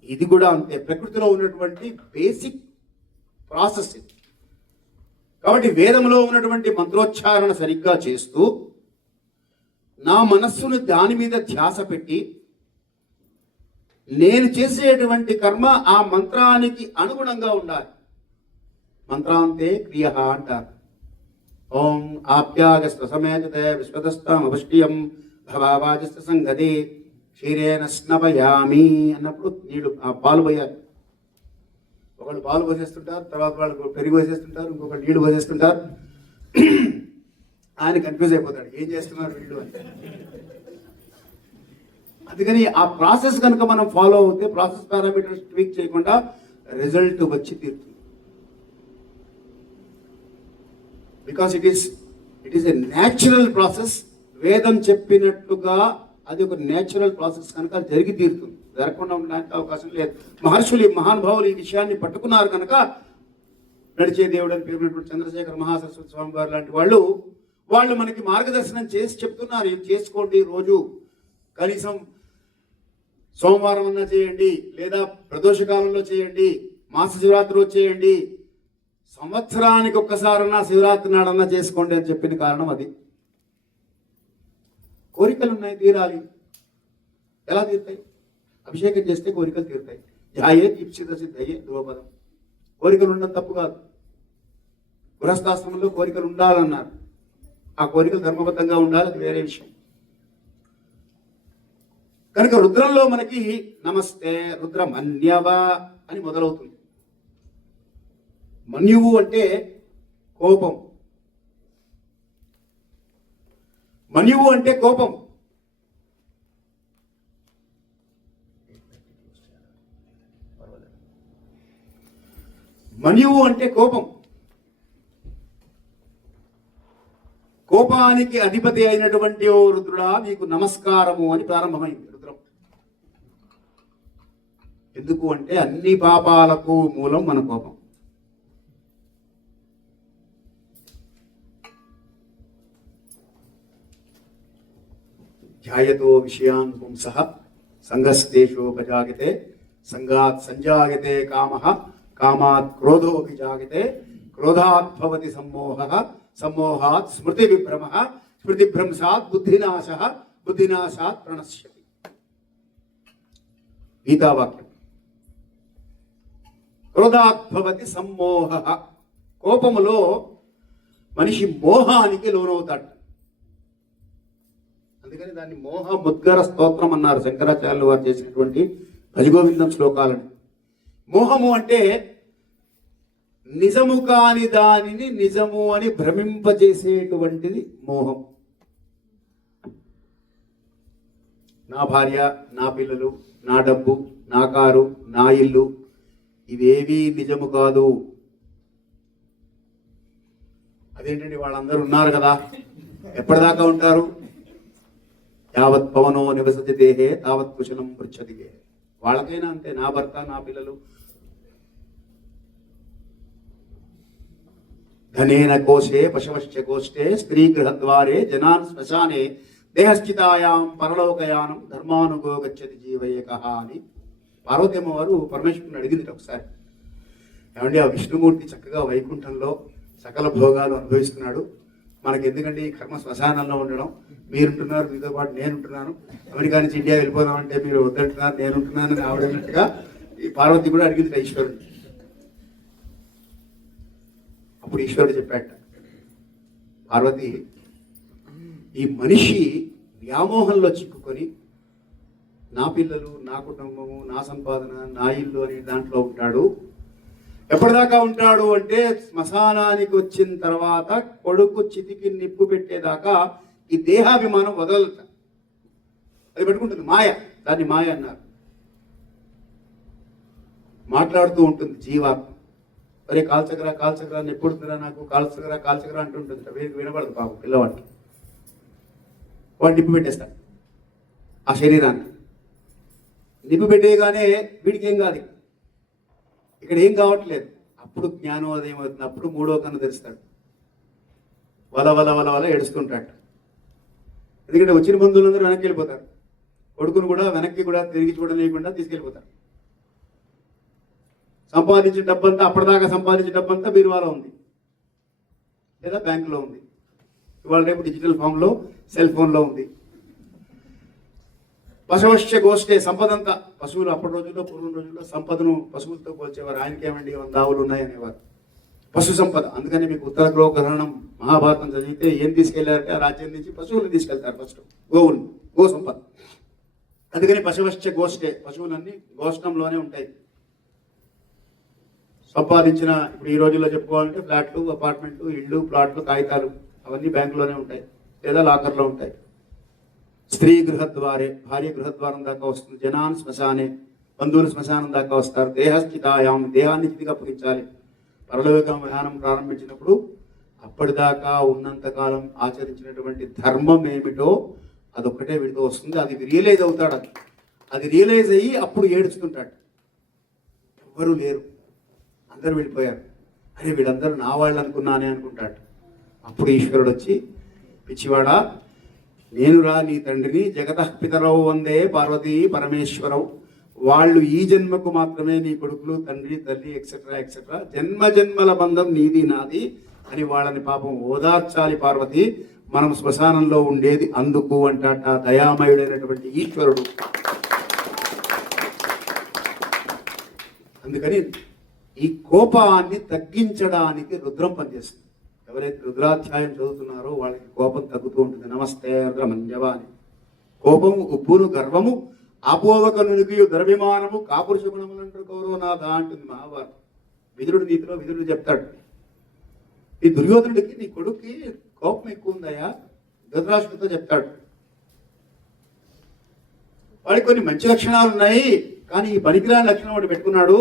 ఇది కూడా అంతే, ప్రకృతిలో ఉన్నటువంటి బేసిక్ ప్రాసెస్ ఇది. కాబట్టి వేదంలో ఉన్నటువంటి మంత్రోచ్చారణ సరిగ్గా చేస్తూ నా మనస్సును దాని మీద ధ్యాస పెట్టి నేను చేసేటువంటి కర్మ ఆ మంత్రానికి అనుగుణంగా ఉండాలి. మంత్రాంతే క్రియ అంటారు. ఓం ఆప్యాగస్త సమేతతే విశ్వదస్తామపుష్టియం భవావాజస్త సంగతి క్షీరేణ స్నపయామి అన్నప్పుడు నీళ్ళు పాలు పోయాలి. ఒకళ్ళు పాలు పోసేస్తుంటారు, తర్వాత వాళ్ళు పెరుగు పోసేస్తుంటారు, ఇంకొకళ్ళు నీళ్లు పోసేస్తుంటారు. ఆయన కన్ఫ్యూజ్ అయిపోతాడు, ఏం చేస్తున్నారు వీళ్ళు అంటే. అందుకని ఆ ప్రాసెస్ కనుక మనం ఫాలో అవుతే, ప్రాసెస్ పారామీటర్స్ ట్వీక్ చేయకుండా రిజల్ట్ వచ్చి తీరుతుంది. Because it is a natural process. వేదం చెప్పినట్టుగా అది ఒక న్యాచురల్ ప్రాసెస్ కనుక జరిగి తీరుతుంది, జరగకుండా ఉండడానికి అవకాశం లేదు. మహర్షులు, మహానుభావులు ఈ విషయాన్ని పట్టుకున్నారు కనుక నడిచే దేవుడు అని పేరున్నటువంటి చంద్రశేఖర మహాసరస్వతి స్వామి వారు లాంటి వాళ్ళు మనకి మార్గదర్శనం చేసి చెప్తున్నారు. ఏం చేసుకోండి, రోజు కనీసం సోమవారం అన్నా చేయండి, లేదా ప్రదోష కాలంలో చేయండి, మాస శివరాత్రి రోజు చేయండి, సంవత్సరానికి ఒక్కసారన్నా శివరాత్రి నాడన్నా చేసుకోండి అని చెప్పిన కారణం అది. కోరికలు ఉన్నాయి, తీరాలి. ఎలా తీరుతాయి? అభిషేకం చేస్తే కోరికలు తీరుతాయి. ధ్యాయే దీప్సిత సిద్ధయ్యే ధ్రువపదం. కోరికలు ఉండడం తప్పు కాదు. గృహస్థాశ్రమంలో కోరికలు ఉండాలన్నారు. ఆ కోరికలు ధర్మబద్ధంగా ఉండాలి, అది వేరే విషయం. కనుక రుద్రంలో మనకి నమస్తే రుద్రమన్యవ అని మొదలవుతుంది. మన్యువు అంటే కోపం, మన్యువు అంటే కోపం. మన్యువు అంటే కోపం. కోపానికి అధిపతి అయినటువంటి ఓ రుద్రుడా నీకు నమస్కారము అని ప్రారంభమైంది రుద్రం. ఎందుకు అంటే అన్ని పాపాలకు మూలం మన కోపం. ధ్యాయతో విషయాన్ పుంసః సంగస్తేషోపజాయతే సంగాత్ సంజాయతే కామః కామాత్ క్రోధోపి జాయతే క్రోధాత్ భవతి సమ్మోహః సమ్మోహాత్ స్మృతి విభ్రమః స్మృతి భ్రంశాత్ బుద్ధినాశః బుద్ధినాశాత్ ప్రణశ్యతి. గీతావాక్యం. క్రోధాత్ భవతి సమ్మోహః. కోపములో మనిషి మోహానికి లోనవుతాడు. అందుకని దాన్ని మోహ ముద్గర స్తోత్రం అన్నారు శంకరాచార్యులు వారు చేసినటువంటి భజగోవిందం శ్లోకాలను. మోహము అంటే నిజము కాని దానిని నిజము అని భ్రమింపజేసేటువంటిది మోహం. నా భార్య, నా పిల్లలు, నా డబ్బు, నా కారు, నా ఇల్లు ఇవేవీ నిజము కాదు. అదేంటండి వాళ్ళందరూ ఉన్నారు కదా, ఎప్పటిదాకా ఉంటారు? యావత్ పవనో నివసతి దేహే తావత్ కుశలం పృచ్చతి. వాళ్ళకైనా అంతే, నా భర్త, నా పిల్లలు. ధనేన కోశే పశవశ్చ కోష్ఠే స్త్రీ గృహద్వారే జనాన్ శ్మశానే దేహస్థితాయాం పరలోకయానం ధర్మానుగో గచ్చతి జీవయేకః అని పార్వతమ్మ వారు పరమేశ్వరుని అడిగింది ఒకసారి. ఏమండి, ఆ విష్ణుమూర్తి చక్కగా వైకుంఠంలో సకల భోగాలు అనుభవిస్తున్నాడు, మనకి ఎందుకంటే ఈ కర్మ శ్మశానంలో ఉండడం, మీరుంటున్నారు, మీతో పాటు నేనుంటున్నాను, అమెరికా నుంచి ఇండియా వెళ్ళిపోదామంటే మీరు వద్దంటున్నారు, నేనుంటున్నాను అని ఆవిడన్నట్టుగా ఈ పార్వతి కూడా అడిగింది ఈశ్వరుడు. అప్పుడు ఈశ్వరుడు చెప్పాట, పార్వతి, ఈ మనిషి వ్యామోహంలో చిక్కుకొని నా పిల్లలు, నా కుటుంబము, నా సంపాదన, నా ఇల్లు అనే దాంట్లో ఉంటాడు. ఎప్పటిదాకా ఉంటాడు అంటే శ్మశానానికి వచ్చిన తర్వాత కొడుకు చితికి నిప్పు పెట్టేదాకా ఈ దేహాభిమానం వదలట. అది పెట్టుకుంటుంది మాయ, దాన్ని మాయ అన్నారు. మాట్లాడుతూ ఉంటుంది జీవాత్మ. అరే కాల్చగరా కాల్చగరా, నెప్పుడుతురా నాకు, కాల్చగరా కాల్చగరా అంటుంటుంది. వీరికి వినపడదు పాపం పిల్లవాడికి. వాడు నిప్పు పెట్టేస్తాడు ఆ శరీరాన్ని. నిప్పు పెట్టేయగానే వీడికి ఏం కాదు, ఇక్కడ ఏం కావట్లేదు. అప్పుడు జ్ఞానోదయం అవుతుంది. అప్పుడు మూడో కన్ను తెరుస్తాడు. వల వల వల వల ఏడుస్తుంటాడు. ఎందుకంటే వచ్చిన బంధువులందరూ వెనక్కి వెళ్ళిపోతారు. కొడుకును కూడా వెనక్కి కూడా తిరిగి చూడలేకుండా తీసుకెళ్ళిపోతారు. సంపాదించిన డబ్బంతా, అప్పటిదాకా సంపాదించిన డబ్బంతా బీరువాలో ఉంది లేదా బ్యాంకులో ఉంది. ఇవాళ రేపు డిజిటల్ ఫామ్లో, సెల్ ఫోన్లో ఉంది. పశువశ్య గోష్ఠే, సంపదంతా పశువులు. అప్పటి రోజుల్లో, పూర్వం రోజుల్లో సంపదను పశువులతో పోల్చేవారు. ఆయనకేమండి 100 ఆవులు ఉన్నాయనేవారు. పశు సంపద. అందుకని మీకు ఉత్తర గ్రహణం మహాభారతం చదివితే ఏం తీసుకెళ్లారంటే ఆ రాజ్యం నుంచి పశువులను తీసుకెళ్తారు. ఫస్ట్ గోవులు, గో సంపద. అందుకని పశువశ్య గోష్ఠే, పశువులన్నీ గోష్ఠంలోనే ఉంటాయి. సంపాదించిన, ఇప్పుడు ఈ రోజుల్లో చెప్పుకోవాలంటే ఫ్లాట్లు, అపార్ట్మెంట్లు, ఇళ్ళు, ప్లాట్లు, కాగితాలు అవన్నీ బ్యాంకులోనే ఉంటాయి లేదా లాకర్లో ఉంటాయి. స్త్రీ గృహద్వారే, భార్య గృహద్వారం దాకా వస్తుంది. జనాన్ శ్మశానే, బంధువులు శ్మశానం దాకా వస్తారు. దేహస్థితాయాం, దేహాన్ని స్థితికి అప్పగించాలి. పరలోకం విధానం ప్రారంభించినప్పుడు అప్పటిదాకా ఉన్నంతకాలం ఆచరించినటువంటి ధర్మం ఏమిటో అదొక్కటే వీడితో వస్తుంది. అది రియలైజ్ అవుతాడు. అది రియలైజ్ అయ్యి అప్పుడు ఏడుస్తుంటాడు. ఎవ్వరూ లేరు, అందరూ వెళ్ళిపోయారు. అరే వీళ్ళందరూ నా వాళ్ళు అనుకున్నానే అనుకుంటాడు. అప్పుడు ఈశ్వరుడు వచ్చి, పిచ్చివాడా, నేను రా నీ తండ్రిని, జగతః పితరౌ వందే పార్వతీ పరమేశ్వరవు. వాళ్ళు ఈ జన్మకు మాత్రమే నీ కొడుకులు, తండ్రి, తల్లి, ఎక్సెట్రా ఎక్సెట్రా, జన్మ జన్మల బంధం నీది నాది అని వాళ్ళని పాపం ఓదార్చాలి పార్వతి. మనం శ్మశానంలో ఉండేది అందుకు అంటాట దయామయుడైనటువంటి ఈశ్వరుడు. అందుకని ఈ కోపాన్ని తగ్గించడానికి రుద్రం పనిచేస్తుంది. ఎవరైతే రుద్రాధ్యాయం చదువుతున్నారో వాళ్ళకి కోపం తగ్గుతూ ఉంటుంది. నమస్తే రుద్రమంజవ అని. కోపము, ఉప్పును, గర్వము, ఆపోవక నునికియు గర్భిమానము, కాపురుష గుణములంటారు కౌరవనాథ అంటుంది మహాభారతం. విదురుడు నీతిలో విదురుడు చెప్తాడు, ఈ దుర్యోధనుడికి, నీ కొడుక్కి కోపం ఎక్కువ ఉందయా. ధృతరాష్ట్రుడితో చెప్తాడు, వాడికి కొన్ని మంచి లక్షణాలు ఉన్నాయి, కానీ ఈ పనికిరాని లక్షణం వాడు పెట్టుకున్నాడు,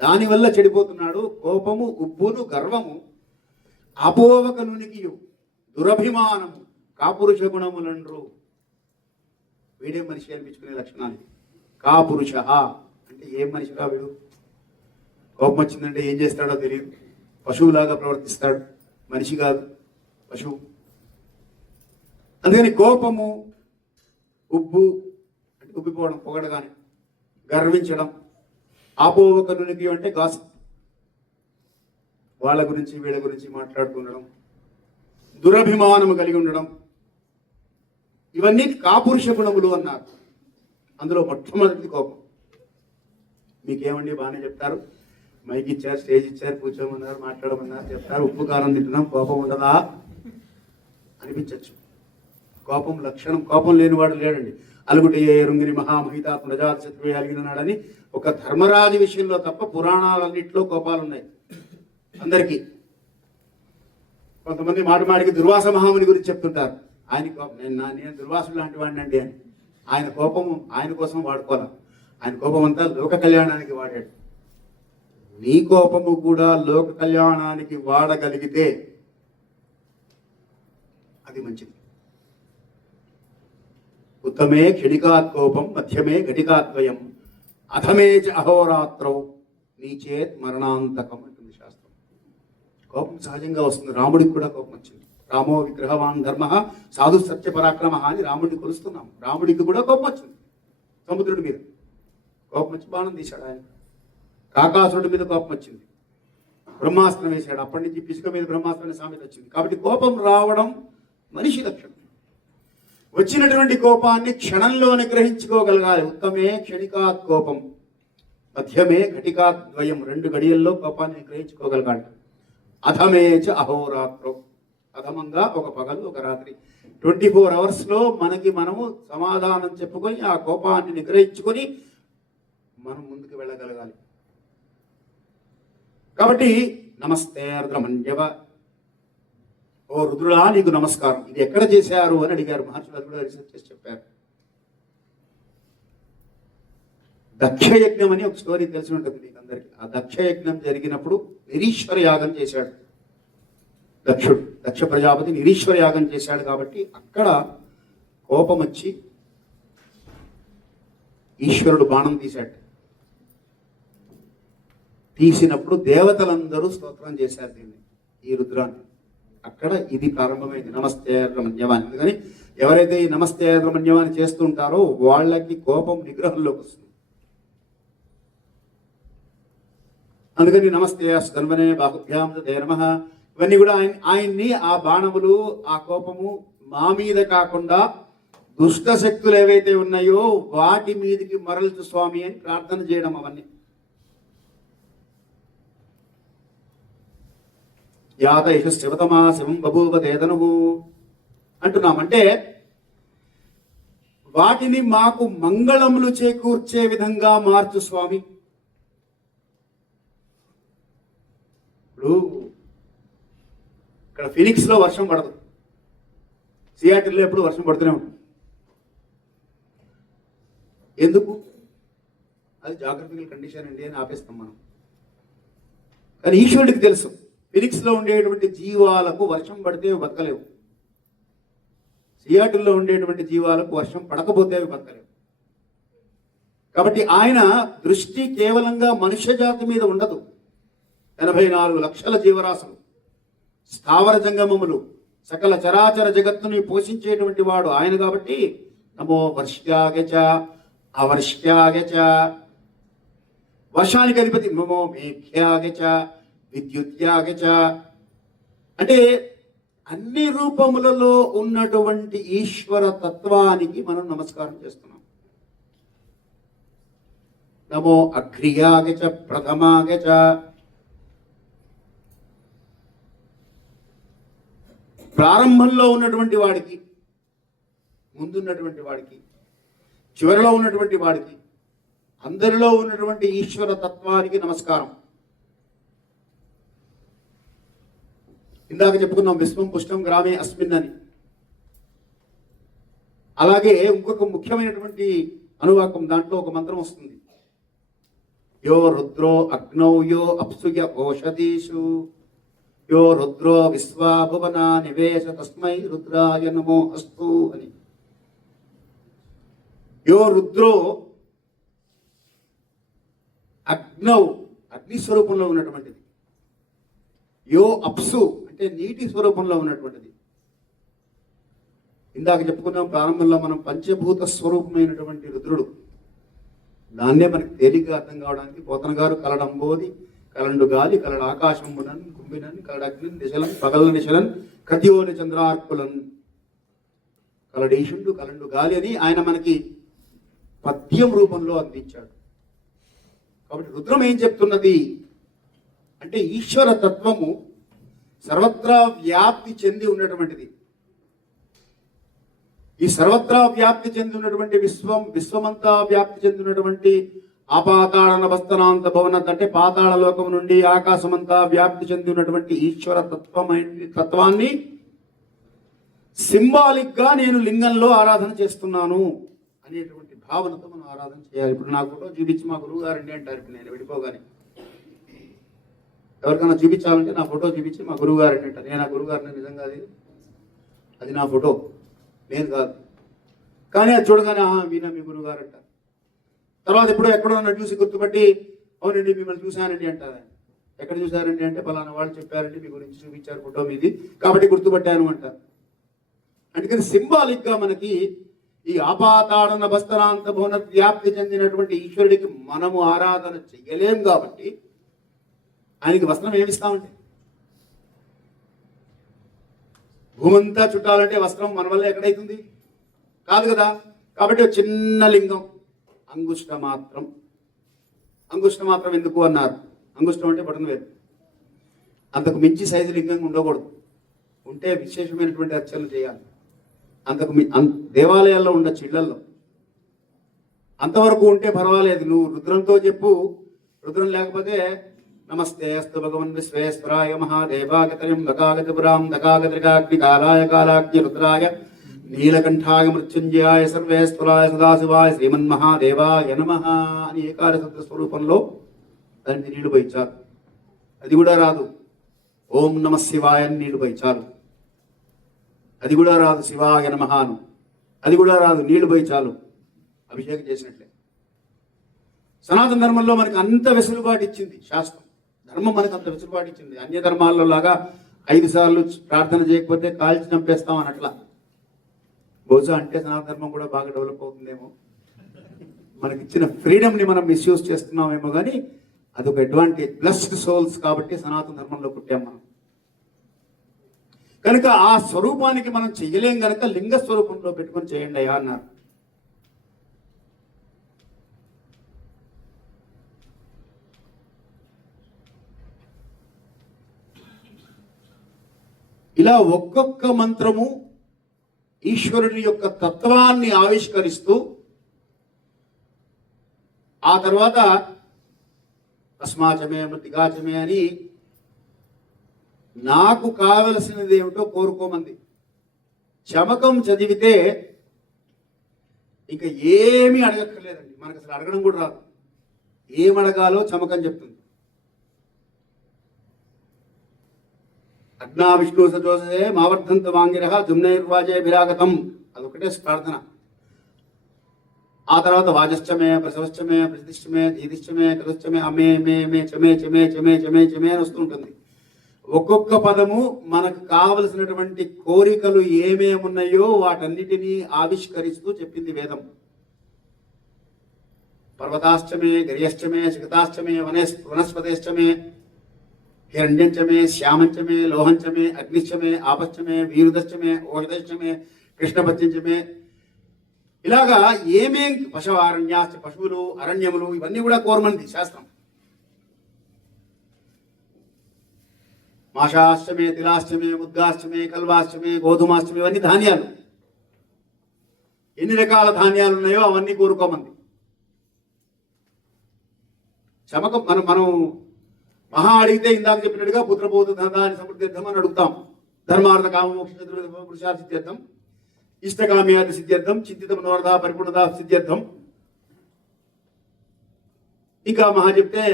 దానివల్ల చెడిపోతున్నాడు. కోపము, ఉప్పును, గర్వము, అపోవక నునికియు, దురభిమానము, కాపురుష గుణములండ్రు. వీడే మనిషి అనిపించుకునే లక్షణాలు. కాపురుష అంటే ఏం మనిషిగా వీడు. కోపం వచ్చిందంటే ఏం చేస్తాడో తెలియదు, పశువులాగా ప్రవర్తిస్తాడు. మనిషి కాదు, పశువు. అందుకని కోపము, ఉబ్బు అంటే ఉబ్బిపోవడం, పొగడగానే, గర్వించడం, ఆపోవక నునికియు అంటే గాసిప్, వాళ్ళ గురించి వీళ్ళ గురించి మాట్లాడుతుండడం, దురభిమానము కలిగి ఉండడం, ఇవన్నీ కాపురుష గుణములు అన్నారు. అందులో మొట్టమొదటిది కోపం. మీకేమండి బాగానే చెప్తారు, మైక్ ఇచ్చారు, స్టేజ్ ఇచ్చారు, కూర్చోమన్నారు, మాట్లాడమన్నారు, చెప్తారు. ఉప్పు కారం తింటున్నాం, కోపం ఉండదా అనిపించవచ్చు. కోపం లక్షణం. కోపం లేనివాడు లేడండి. అలుగుటి రుంగిని మహామహిత ప్రజాత శత్రువే అలిగినాడని ఒక ధర్మరాజు విషయంలో తప్ప పురాణాలన్నింటిలో కోపాలు ఉన్నాయి అందరికీ. కొంతమంది మాటికి దుర్వాస మహాముని గురించి చెప్తుంటారు. ఆయన కోపం, నేను దుర్వాసుడు లాంటి వాడిని అండి అని. ఆయన కోపము ఆయన కోసం వాడుకోవాలి. ఆయన కోపం అంతా లోక కళ్యాణానికి వాడాడు. నీ కోపము కూడా లోక కళ్యాణానికి వాడగలిగితే అది మంచిది. ఉత్తమే క్షణికాత్ కోపం, మధ్యమే ఘటికాద్వయం, అధమే చ అహోరాత్రౌ నీచేత్ మరణాంతకం అంటుంది శాస్త్రం. కోపం సహజంగా వస్తుంది. రాముడికి కూడా కోపం వచ్చింది. రామో విగ్రహవాన్ ధర్మ సాధు సత్య పరాక్రమ అని రాముడిని కొలుస్తున్నాం. రాముడికి కూడా కోపం వచ్చింది. సముద్రుడి మీద కోపం వచ్చి బాణం తీశాడు ఆయన. కాకాసురుడి మీద కోపం వచ్చింది. బ్రహ్మాస్త్రం వేశాడు. అప్పటి నుంచి పిసుక మీద బ్రహ్మాస్త్రం సామెత వచ్చింది. కాబట్టి కోపం రావడం మనిషి లక్షణం. వచ్చినటువంటి కోపాన్ని క్షణంలో నిగ్రహించుకోగలగాలి. ఉత్తమే క్షణికాత్ కోపం, మధ్యమే ఘటికాద్వయం, 2 గడియల్లో కోపాన్ని నిగ్రహించుకోగలగాలి. అధమే చ అహోరాత్రం, అధమంగా ఒక పగలు ఒక రాత్రి, 24 అవర్స్లో మనకి మనము సమాధానం చెప్పుకొని ఆ కోపాన్ని నిగ్రహించుకొని మనం ముందుకు వెళ్ళగలగాలి. కాబట్టి నమస్తే రుద్రమన్యవ, ఓ రుద్రుడా నీకు నమస్కారం. ఇది ఎక్కడ చేశారు అని అడిగారు మహర్షులు. అది కూడా రీసెర్చ్ చేసి చెప్పారు. దక్షయజ్ఞం అని ఒక స్టోరీ తెలిసి ఉంటుంది మీకు అందరికీ. ఆ దక్షయజ్ఞం జరిగినప్పుడు నిరీశ్వర యాగం చేశాడు దక్షుడు. దక్ష ప్రజాపతి నిరీశ్వర యాగం చేశాడు. కాబట్టి అక్కడ కోపం వచ్చి ఈశ్వరుడు బాణం తీశాడు. తీసినప్పుడు దేవతలందరూ స్తోత్రం చేశారు దీన్ని, ఈ రుద్రాన్ని. అక్కడ ఇది ప్రారంభమైంది, నమస్తే రమణ్యవాన్ని. అందుకని ఎవరైతే ఈ నమస్తే రమణ్యవాన్ని చేస్తుంటారో వాళ్ళకి కోపం నిగ్రహంలోకి వస్తుంది. అందుకని నమస్తే అస్కన్వనే బాహుభ్యాం తే నమః, ఇవన్నీ కూడా ఆయన్ని ఆ బాణములు ఆ కోపము మా మీద కాకుండా దుష్ట శక్తులు ఏవైతే ఉన్నాయో వాటి మీదకి మరల్చు స్వామి అని ప్రార్థన చేయడం. అవన్నీ యాత యశ శివతమా శివం బభూవ తేదను అంటున్నామంటే వాటిని మాకు మంగళములు చేకూర్చే విధంగా మార్చు స్వామి. ఇప్పుడు ఇక్కడ ఫినిక్స్లో వర్షం పడదు, సియాటిల్లో ఎప్పుడు వర్షం పడుతూనే ఉంటుంది. ఎందుకు? అది జాగ్రఫికల్ కండిషన్ అండి అని ఆపేస్తాం మనం. కానీ ఈశ్వరుడికి తెలుసు ఫినిక్స్లో ఉండేటువంటి జీవాలకు వర్షం పడితే బతకలేవు, సియాటిల్లో ఉండేటువంటి జీవాలకు వర్షం పడకపోతే అవి బతకలేవు. కాబట్టి ఆయన దృష్టి కేవలంగా మనుష్య జాతి మీద ఉండదు. 84 లక్షల జీవరాశులు, స్థావర జంగమములు, సకల చరాచర జగత్తుని పోషించేటువంటి వాడు ఆయన. కాబట్టి నమో వర్ష్యాగచ అవర్ష్యాగచ, వర్షానికి అధిపతి నమో మేఘ్యాగచ విద్యుత్యాగచ. అంటే అన్ని రూపములలో ఉన్నటువంటి ఈశ్వర తత్వానికి మనం నమస్కారం చేస్తున్నాం. నమో అఘ్రియాగచ ప్రథమాగచ, ప్రారంభంలో ఉన్నటువంటి వాడికి, ముందున్నటువంటి వాడికి, చివరిలో ఉన్నటువంటి వాడికి, అందరిలో ఉన్నటువంటి ఈశ్వర తత్వానికి నమస్కారం. ఇందాక చెప్పుకున్నాం విశ్వం పుష్టం గ్రామే అస్మిన్ అని. అలాగే ఇంకొక ముఖ్యమైనటువంటి అనువాకం, దాంట్లో ఒక మంత్రం వస్తుంది, యో రుద్రో అగ్నౌ యో అప్సుయ ఓషధీషు యో రుద్రో విశ్వాభువన నివేశ తస్మై రుద్రాయ నమో అస్తు అని. యో రుద్రో అగ్నౌ, అగ్ని స్వరూపంలో ఉన్నటువంటిది. యో అప్సు అంటే నీటి స్వరూపంలో ఉన్నటువంటిది. ఇందాక చెప్పుకున్నాం ప్రారంభంలో మనం పంచభూత స్వరూపమైనటువంటి రుద్రుడు. దాన్నే మనకి తేలిగ్గా అర్థం కావడానికి పోతన గారు కలడంబోది కలండు గాలి కలడు ఆకాశంబునన్ కుంభినన్ కలడగ్ని నిశలన్ పగల నిశలన్ కతియోని చంద్రార్కులన్, కలడీషుండు కలండు గాలి అని ఆయన మనకి పద్యం రూపంలో అందించాడు. కాబట్టి రుద్రం ఏం చెప్తున్నది అంటే ఈశ్వర తత్వము సర్వత్రా వ్యాప్తి చెంది ఉన్నటువంటిది. ఈ సర్వత్రా వ్యాప్తి చెంది ఉన్నటువంటి విశ్వమంతా వ్యాప్తి చెందినటువంటి ఆపాతాళ నభస్తనాంత భవనత్ అంటే పాతాళ లోకం నుండి ఆకాశమంతా వ్యాప్తి చెంది ఉన్నటువంటి ఈశ్వర తత్వాన్ని సింబాలిక్ గా నేను లింగంలో ఆరాధన చేస్తున్నాను అనేటువంటి భావనతో మనం ఆరాధన చేయాలి. ఇప్పుడు నా ఫోటో చూపించి మా గురువు గారండి అంటారు. ఇప్పుడు నేను విడిపోగానే ఎవరికైనా చూపించాలంటే నా ఫోటో చూపించి మా గురువు గారండి అంటారు. నేను ఆ గురువు గారిని నిజంగా అది నా ఫోటో, నేను కాదు. కానీ అది చూడగానే వీణ మీ గురువు గారు అంటారు. తర్వాత ఎక్కడో నన్ను చూసి గుర్తుపట్టి అవునండి మిమ్మల్ని చూశానండి అంటారు. ఎక్కడ చూశారండి అంటే పలానా వాళ్ళు చెప్పారండి మీ గురించి చూపించారు ఫోటో మీది కాబట్టి గుర్తుపట్టాను అంటారు. అందుకని సింబాలిక్ గా మనకి ఈ ఆపాతాడన బస్తరాంత భువన వ్యాప్తి చెందినటువంటి ఈశ్వరుడికి మనము ఆరాధన చెయ్యలేం. కాబట్టి ఆయనకి వస్త్రం ఏమిస్తామంటే? భూమంతా చుట్టాలంటే వస్త్రం మన వల్ల ఎక్కడైతుంది? కాదు కదా. కాబట్టి ఒక చిన్న లింగం, అంగుష్ట మాత్రం. అంగుష్ట మాత్రం ఎందుకు అన్నారు? అంగుష్టం అంటే బటన్ వేరు. అంతకు మించి సైజు లింగం ఉండకూడదు. ఉంటే విశేషమైనటువంటి అర్చనలు చేయాలి. దేవాలయాల్లో ఉండొచ్చు, ఇళ్లల్లో అంతవరకు ఉంటే పర్వాలేదు. నువ్వు రుద్రంతో చెప్పు. రుద్రం లేకపోతే నమస్తే అస్తు భగవన్ విశ్వేశ్వరాయ మహాదేవాగతయం దకాగతపురాం దకాగత్రికాగ్నికాలాయ కాలాగ్ని రుద్రాయ నీలకంఠాయ మృత్యుంజయాయ సర్వేశ్వరాయ సదాశివాయ శ్రీమన్మహాదేవాయ నమః అని ఏకాదశ స్వరూపంలో దానికి నీళ్లు పోయించారు. అది కూడా రాదు. ఓం నమ శివాయ అని నీళ్లు పోయించారు. అది కూడా రాదు. శివాయ నమః అను. అది కూడా రాదు. నీళ్లు పోయి చాలు, అభిషేకం చేసినట్లే. సనాతన ధర్మంలో మనకి అంత వెసులుబాటు ఇచ్చింది శాస్త్రం. ధర్మం మనకు అంత వెసులుబాటు ఇచ్చింది. అన్య ధర్మాల్లో లాగా 5 సార్లు ప్రార్థన చేయకపోతే కాల్చి చంపేస్తాం అని అట్లా. బహుశా అంటే సనాతన ధర్మం కూడా బాగా డెవలప్ అవుతుందేమో. మనకి ఇచ్చిన ఫ్రీడమ్ని మనం మిస్యూజ్ చేస్తున్నామేమో, కానీ అదొక అడ్వాంటేజ్. బ్లెస్డ్ సోల్స్ కాబట్టి సనాతన ధర్మంలో పుట్టాం మనం. కనుక ఆ స్వరూపానికి మనం చెయ్యలేం కనుక లింగ స్వరూపంలో పెట్టుకొని చేయండి అయ్యా అన్నారు. ఇలా ఒక్కొక్క మంత్రము ఈశ్వరుని యొక్క తత్వాన్ని ఆవిష్కరిస్తూ ఆ తర్వాత అస్మాచమే మృతికాచమే అని నాకు కావలసినది ఏమిటో కోరుకోమంది. చమకం చదివితే ఇంకా ఏమీ అడగక్కర్లేదండి. మనకు అసలు అడగడం కూడా రాదు. ఏమడగాలో చమకం చెప్తుంది. అగ్నా విష్ణు సజోసే మావర్ధంత వాంగిరహ జుమ్నైర్వాజే విరాగతం, అదొకటే ప్రార్థన. ఆ తర్వాత వాజశ్చమే ప్రసవశ్చమే ప్రతిష్టమే దీదిష్టమే కృతశ్చమే అమే మే మే చమే చమే చమే చమే చమే అని వస్తుంటుంది. ఒక్కొక్క పదము మనకు కావలసినటువంటి కోరికలు ఏమేమున్నాయో వాటన్నిటినీ ఆవిష్కరిస్తూ చెప్పింది వేదం. పర్వతాశ్చమే గర్యశ్చమే శిఖతాశ్చమే వనస్పతేశ్చమే హిరణ్యంచమే శ్యామంచమే లోహంచమే అగ్నిశ్చమే ఆపశ్చమే వీరుదశ్చమే ఓషధశ్చమే కృష్ణపత్యంచమే, ఇలాగా ఏమేం పశువారణ్యాశ్చ, పశువులు అరణ్యములు ఇవన్నీ కూడా కోరమంది శాస్త్రం. మాషాశ్చమే తిలాశ్చమే ముద్గాశ్చమే కల్వాశ్చమే గోధుమాశ్చమే, ఇవన్నీ ధాన్యాలు. ఎన్ని రకాల ధాన్యాలు ఉన్నాయో అవన్నీ కోరుకోమంది. చమకం మనం మహా అడిగితే ఇందాక చెప్పినట్టుగా పుత్రబోధ ధనాన్ని సమృద్ధిర్థం అని అడుగుతాం. ధర్మార్థ కామ మోక్ష పురుషార్థ సిద్ధ్యర్థం, ఇష్టకామ్యాది సిద్ధ్యర్థం, చింతిత మనోరథ పరిపూర్ణత సిద్ధ్యర్థం. ఇంకా మహా చెప్తే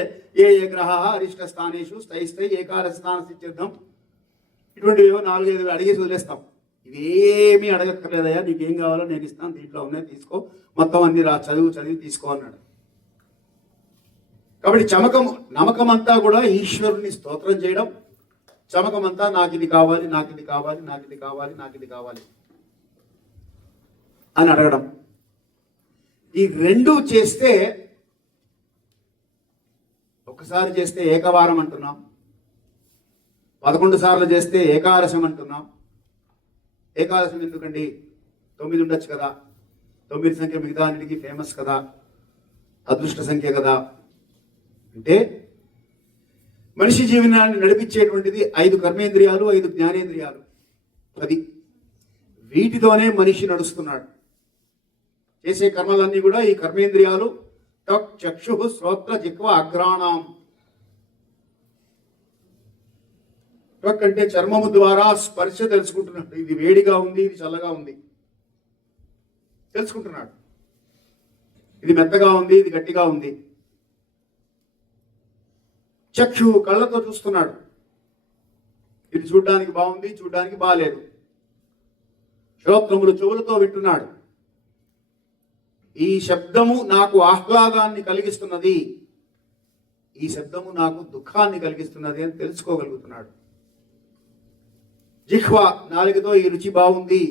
ఏ ఏ గ్రహ అరిష్ట స్థానేషు స్థైస్థై ఏకాదశ స్థాన సిద్ధ్యర్థం, ఇటువంటివి 4-5 అడిగేసి వదిలేస్తాం. ఇవేమీ అడగక్కర్లేదయ్యా, నీకేం కావాలో నేను ఇస్తాను, దీంట్లో ఉన్నాయి తీసుకో, మొత్తం అన్ని చదివి తీసుకో అన్నాడు. కాబట్టి నమ్మకం అంతా కూడా ఈశ్వరుని స్తోత్రం చేయడం. చమకం అంతా నాకు ఇది కావాలి, నాకు ఇది కావాలి, నాకు ఇది కావాలి, నాకు ఇది కావాలి అని అడగడం. ఈ రెండు చేస్తే, ఒకసారి చేస్తే ఏకవారం అంటున్నాం, 11 సార్లు చేస్తే ఏకాదశం అంటున్నాం. ఏకాదశం ఎందుకండి? 9 ఉండొచ్చు కదా. 9 సంఖ్య మిగతా అన్నిటికీ ఫేమస్ కదా, అదృష్ట సంఖ్య కదా. అంటే మనిషి జీవనాన్ని నడిపించేటువంటిది 5 కర్మేంద్రియాలు, 5 జ్ఞానేంద్రియాలు, 10. వీటితోనే మనిషి నడుస్తున్నాడు. చేసే కర్మలన్నీ కూడా ఈ కర్మేంద్రియాలు. త్వక్ చక్షు శ్రోత్ర జిహ్వ అగ్రాణం. త్వక్ అంటే చర్మము ద్వారా స్పర్శ తెలుసుకుంటున్నాడు. ఇది వేడిగా ఉంది, ఇది చల్లగా ఉంది తెలుసుకుంటున్నాడు. ఇది మెత్తగా ఉంది, ఇది గట్టిగా ఉంది. చక్షు కళ్ళతో చూస్తున్నాడు. ఇది చూడడానికి బాగుంది, చూడడానికి బాగాలేదు. శ్రోత్రములు చెవులతో వింటున్నాడు. ఈ శబ్దము నాకు ఆహ్లాదాన్ని కలిగిస్తున్నది, ఈ శబ్దము నాకు దుఃఖాన్ని కలిగిస్తున్నది అని తెలుసుకోగలుగుతున్నాడు. జిహ్వ నాలుకతో ఈ రుచి బాగుంది,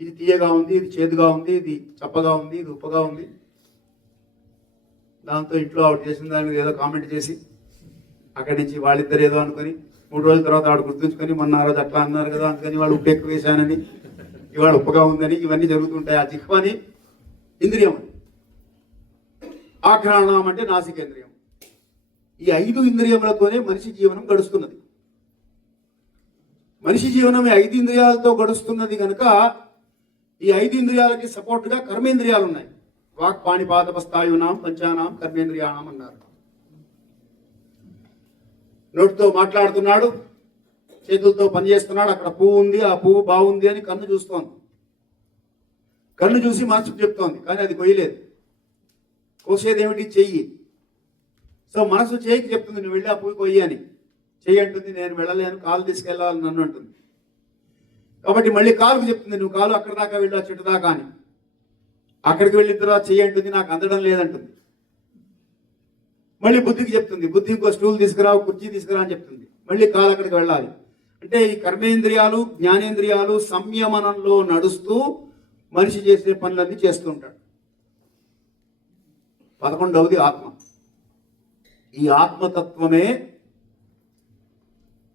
ఇది తీయగా ఉంది, ఇది చేదుగా ఉంది, ఇది చప్పగా ఉంది, ఇది ఉప్పగా ఉంది. దాంతో ఇంట్లో ఆవిడ చేసిన దాని మీద ఏదో కామెంట్ చేసి అక్కడి నుంచి వాళ్ళిద్దరు ఏదో అనుకొని 3 రోజుల తర్వాత ఆవిడ గుర్తుంచుకొని మొన్న ఆ రోజు అట్లా అన్నారు కదా అందుకని వాళ్ళు ఉప్పు ఎక్కువ వేశానని ఇవాళ ఉప్పుగా ఉందని ఇవన్నీ జరుగుతుంటాయి. ఆ జిహ్వని ఇంద్రియం అని. ఆఘ్రాణం అంటే నాసికేంద్రియం. ఈ 5 ఇంద్రియములతోనే మనిషి జీవనం గడుస్తున్నది. మనిషి జీవనం ఈ 5 ఇంద్రియాలతో గడుస్తున్నది కనుక ఈ 5 ఇంద్రియాలకి సపోర్ట్గా కర్మేంద్రియాలు ఉన్నాయి. వాక్ పాణిపాదపస్థాయునాం పంచానాం కర్మేంద్రియాణం అన్నారు. నోటితో మాట్లాడుతున్నాడు, చేతులతో పనిచేస్తున్నాడు. అక్కడ పువ్వు ఉంది, ఆ పువ్వు బాగుంది అని కన్ను చూస్తోంది. కన్ను చూసి మనసుకు చెప్తోంది, కానీ అది కొయ్యలేదు. కోసేదేమిటి? చెయ్యి. సో మనసు చేయికి చెప్తుంది, నువ్వు వెళ్ళి ఆ పువ్వు కొయ్యి అని. చెయ్యి అంటుంది, నేను వెళ్ళలేను, కాలు తీసుకెళ్ళాలని నన్ను అంటుంది. కాబట్టి మళ్ళీ కాలుకు చెప్తుంది, నువ్వు కాలు అక్కడ దాకా వెళ్ళు, ఆ చెట్టు దాకా అని. అక్కడికి వెళ్ళిన తర్వాత చెయ్యి అంటుంది, నాకు అందడం లేదంటుంది. మళ్ళీ బుద్ధికి చెప్తుంది, బుద్ధి ఇంకో స్టూల్ తీసుకురా, కుర్చీ తీసుకురా అని చెప్తుంది. మళ్ళీ కాలు అక్కడికి వెళ్ళాలి. అంటే ఈ కర్మేంద్రియాలు జ్ఞానేంద్రియాలు సంయమనంలో నడుస్తూ మనిషి చేసే పనులన్నీ చేస్తూ ఉంటాడు. 11వది ఆత్మ. ఈ ఆత్మతత్వమే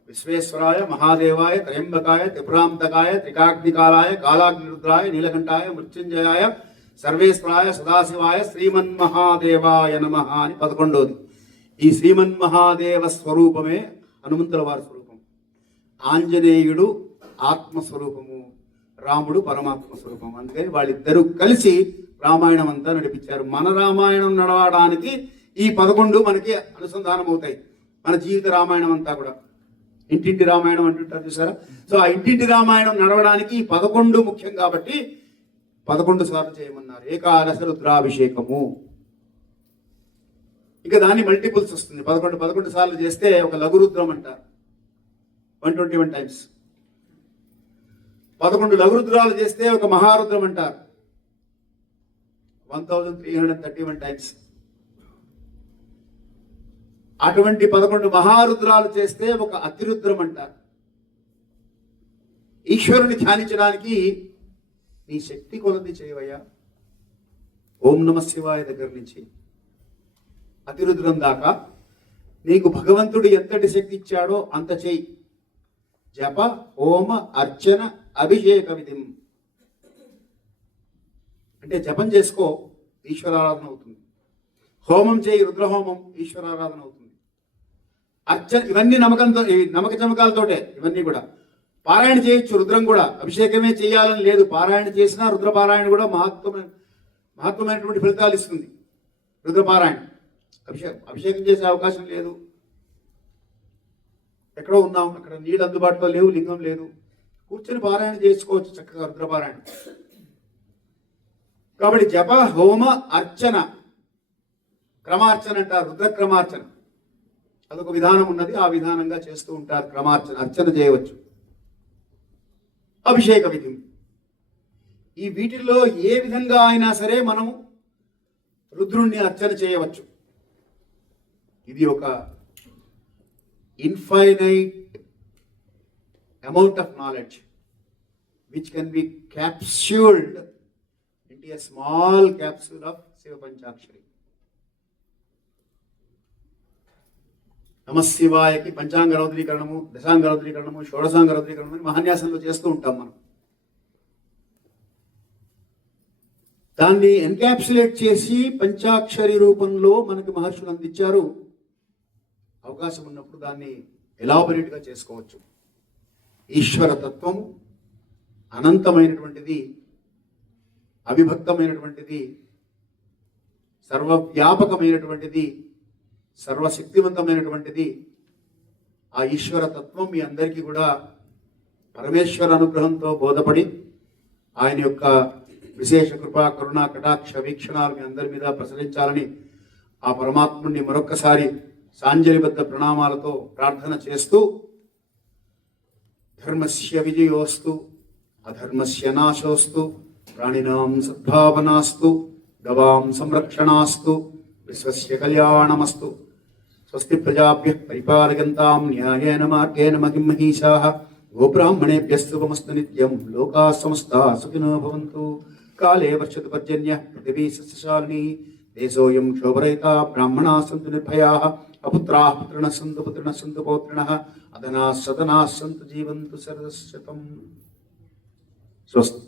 విశ్వేశ్వరాయ మహాదేవాయ త్రయంబకాయ త్రిపురాంతకాయ త్రికాగ్నికాలాయ కాలాగ్నిరుద్రాయ నీలకంఠాయ మృత్యుంజయాయ సర్వేశ్వరాయ సదాశివాయ శ్రీమన్మహాదేవాయ నమః అని 11వది. ఈ శ్రీమన్మహాదేవ స్వరూపమే హనుమంతుల వారి స్వరూపం. ఆంజనేయుడు ఆత్మస్వరూపము, రాముడు పరమాత్మ స్వరూపం. అందుకని వాళ్ళిద్దరూ కలిసి రామాయణం అంతా నడిపించారు. మన రామాయణం నడవడానికి ఈ 11 మనకి అనుసంధానం అవుతాయి. మన జీవిత రామాయణం అంతా కూడా ఇంటింటి రామాయణం అంటుంటారు చూసారా. సో ఆ ఇంటింటి రామాయణం నడవడానికి ఈ 11 ముఖ్యం కాబట్టి 11 సార్లు చేయమన్నారు. ఏకాదశ రుద్రాభిషేకము. ఇక దాన్ని మల్టిపుల్స్ వస్తుంది. 11 సార్లు చేస్తే ఒక లఘురుద్రం అంటారు, 121 టైమ్స్. 11 లఘురుద్రాలు చేస్తే ఒక మహారుద్రం అంటారు, 1331 టైమ్స్. అటువంటి 11 మహారుద్రాలు చేస్తే ఒక అతిరుద్రం అంటారు. ఈశ్వరుని ధ్యానించడానికి నీ శక్తి కొలది చేయవయ్యా. ఓం నమ శివాయ దగ్గర నుంచి అతిరుద్రం దాకా నీకు భగవంతుడు ఎంతటి శక్తి ఇచ్చాడో అంత చేయి. జప హోమ అర్చన అభిషేక విధిం అంటే జపం చేసుకో, ఈశ్వరారాధన అవుతుంది. హోమం చేయి, రుద్రహోమం, ఈశ్వరారాధన అవుతుంది. అర్చన ఇవన్నీ నమ్మక చమకాలతోటే ఇవన్నీ కూడా. పారాయణ చేయొచ్చు, రుద్రం కూడా. అభిషేకమే చేయాలని లేదు, పారాయణ చేసినా రుద్రపారాయణ కూడా మహత్వమైనటువంటి ఫలితాలు ఇస్తుంది. రుద్రపారాయణ అభిషేకం చేసే అవకాశం లేదు, ఎక్కడో ఉన్నాం, అక్కడ నీళ్ళు అందుబాటులో లేవు, లింగం లేదు, కూర్చొని పారాయణ చేసుకోవచ్చు చక్కగా రుద్రపారాయణ. కాబట్టి జప హోమ అర్చన, క్రమార్చన అంటారు, రుద్ర క్రమార్చన. అదొక విధానం ఉన్నది, ఆ విధానంగా చేస్తూ ఉంటారు. క్రమార్చన, అర్చన చేయవచ్చు. అభిషేక విధి, ఈ వీటిల్లో ఏ విధంగా అయినా సరే మనం రుద్రుణ్ణి అర్చన చేయవచ్చు. ఇది ఒక infinite amount of knowledge which can be capsuled into a small capsule of Shiva panchakshari. నమశివాయకి పంచాంగ రౌద్రీకరణము, దశాంగ రౌద్రీకరణము, షోడశాంగ రౌద్రీకరణము అని మహాన్యాసంలో చేస్తూ ఉంటాం మనం. దాన్ని ఎన్క్యాప్సులేట్ చేసి పంచాక్షరి రూపంలో మనకి మహర్షులు అందించారు. అవకాశం ఉన్నప్పుడు దాన్ని ఎలాబొరేట్గా చేసుకోవచ్చు. ఈశ్వర తత్వము అనంతమైనటువంటిది, అవిభక్తమైనటువంటిది, సర్వవ్యాపకమైనటువంటిది, సర్వశక్తివంతమైనటువంటిది. ఆ ఈశ్వర తత్వం మీ అందరికీ కూడా పరమేశ్వర అనుగ్రహంతో బోధపడి ఆయన యొక్క విశేష కృపా కరుణా కటాక్ష వీక్షణాలు మీ అందరి మీద ప్రసరించాలని ఆ పరమాత్ముని మరొక్కసారి సాంజలిబద్ధ ప్రణామాలతో ప్రార్థన చేస్తూ, ధర్మస్య విజయోస్తు అధర్మస్య నాశోస్తు ప్రాణినాం సద్భావనాస్తు గవాం సంరక్షణాస్తు విశ్వస్య కళ్యాణమస్తు. స్వస్తి ప్రజాభ్యః పరిపాలయంతాం న్యాయేన మార్గేణ మహిం మహీషాః. గోబ్రాహ్మణేభ్యస్తు శుభమస్తు నిత్యం. లోకాః సమస్తాః సుఖినో భవంతు. కాలే వర్షతు పర్జన్యః పృథివీ సస్యశాలినీ. దేశోయం క్షోభరహితా బ్రాహ్మణా సంతు నిర్భయా అపుత్రా పుత్రిణ సంతు పౌత్రిణ అదనా సదనా సంతు జీవంతు సర్వశతం. స్వస్తి.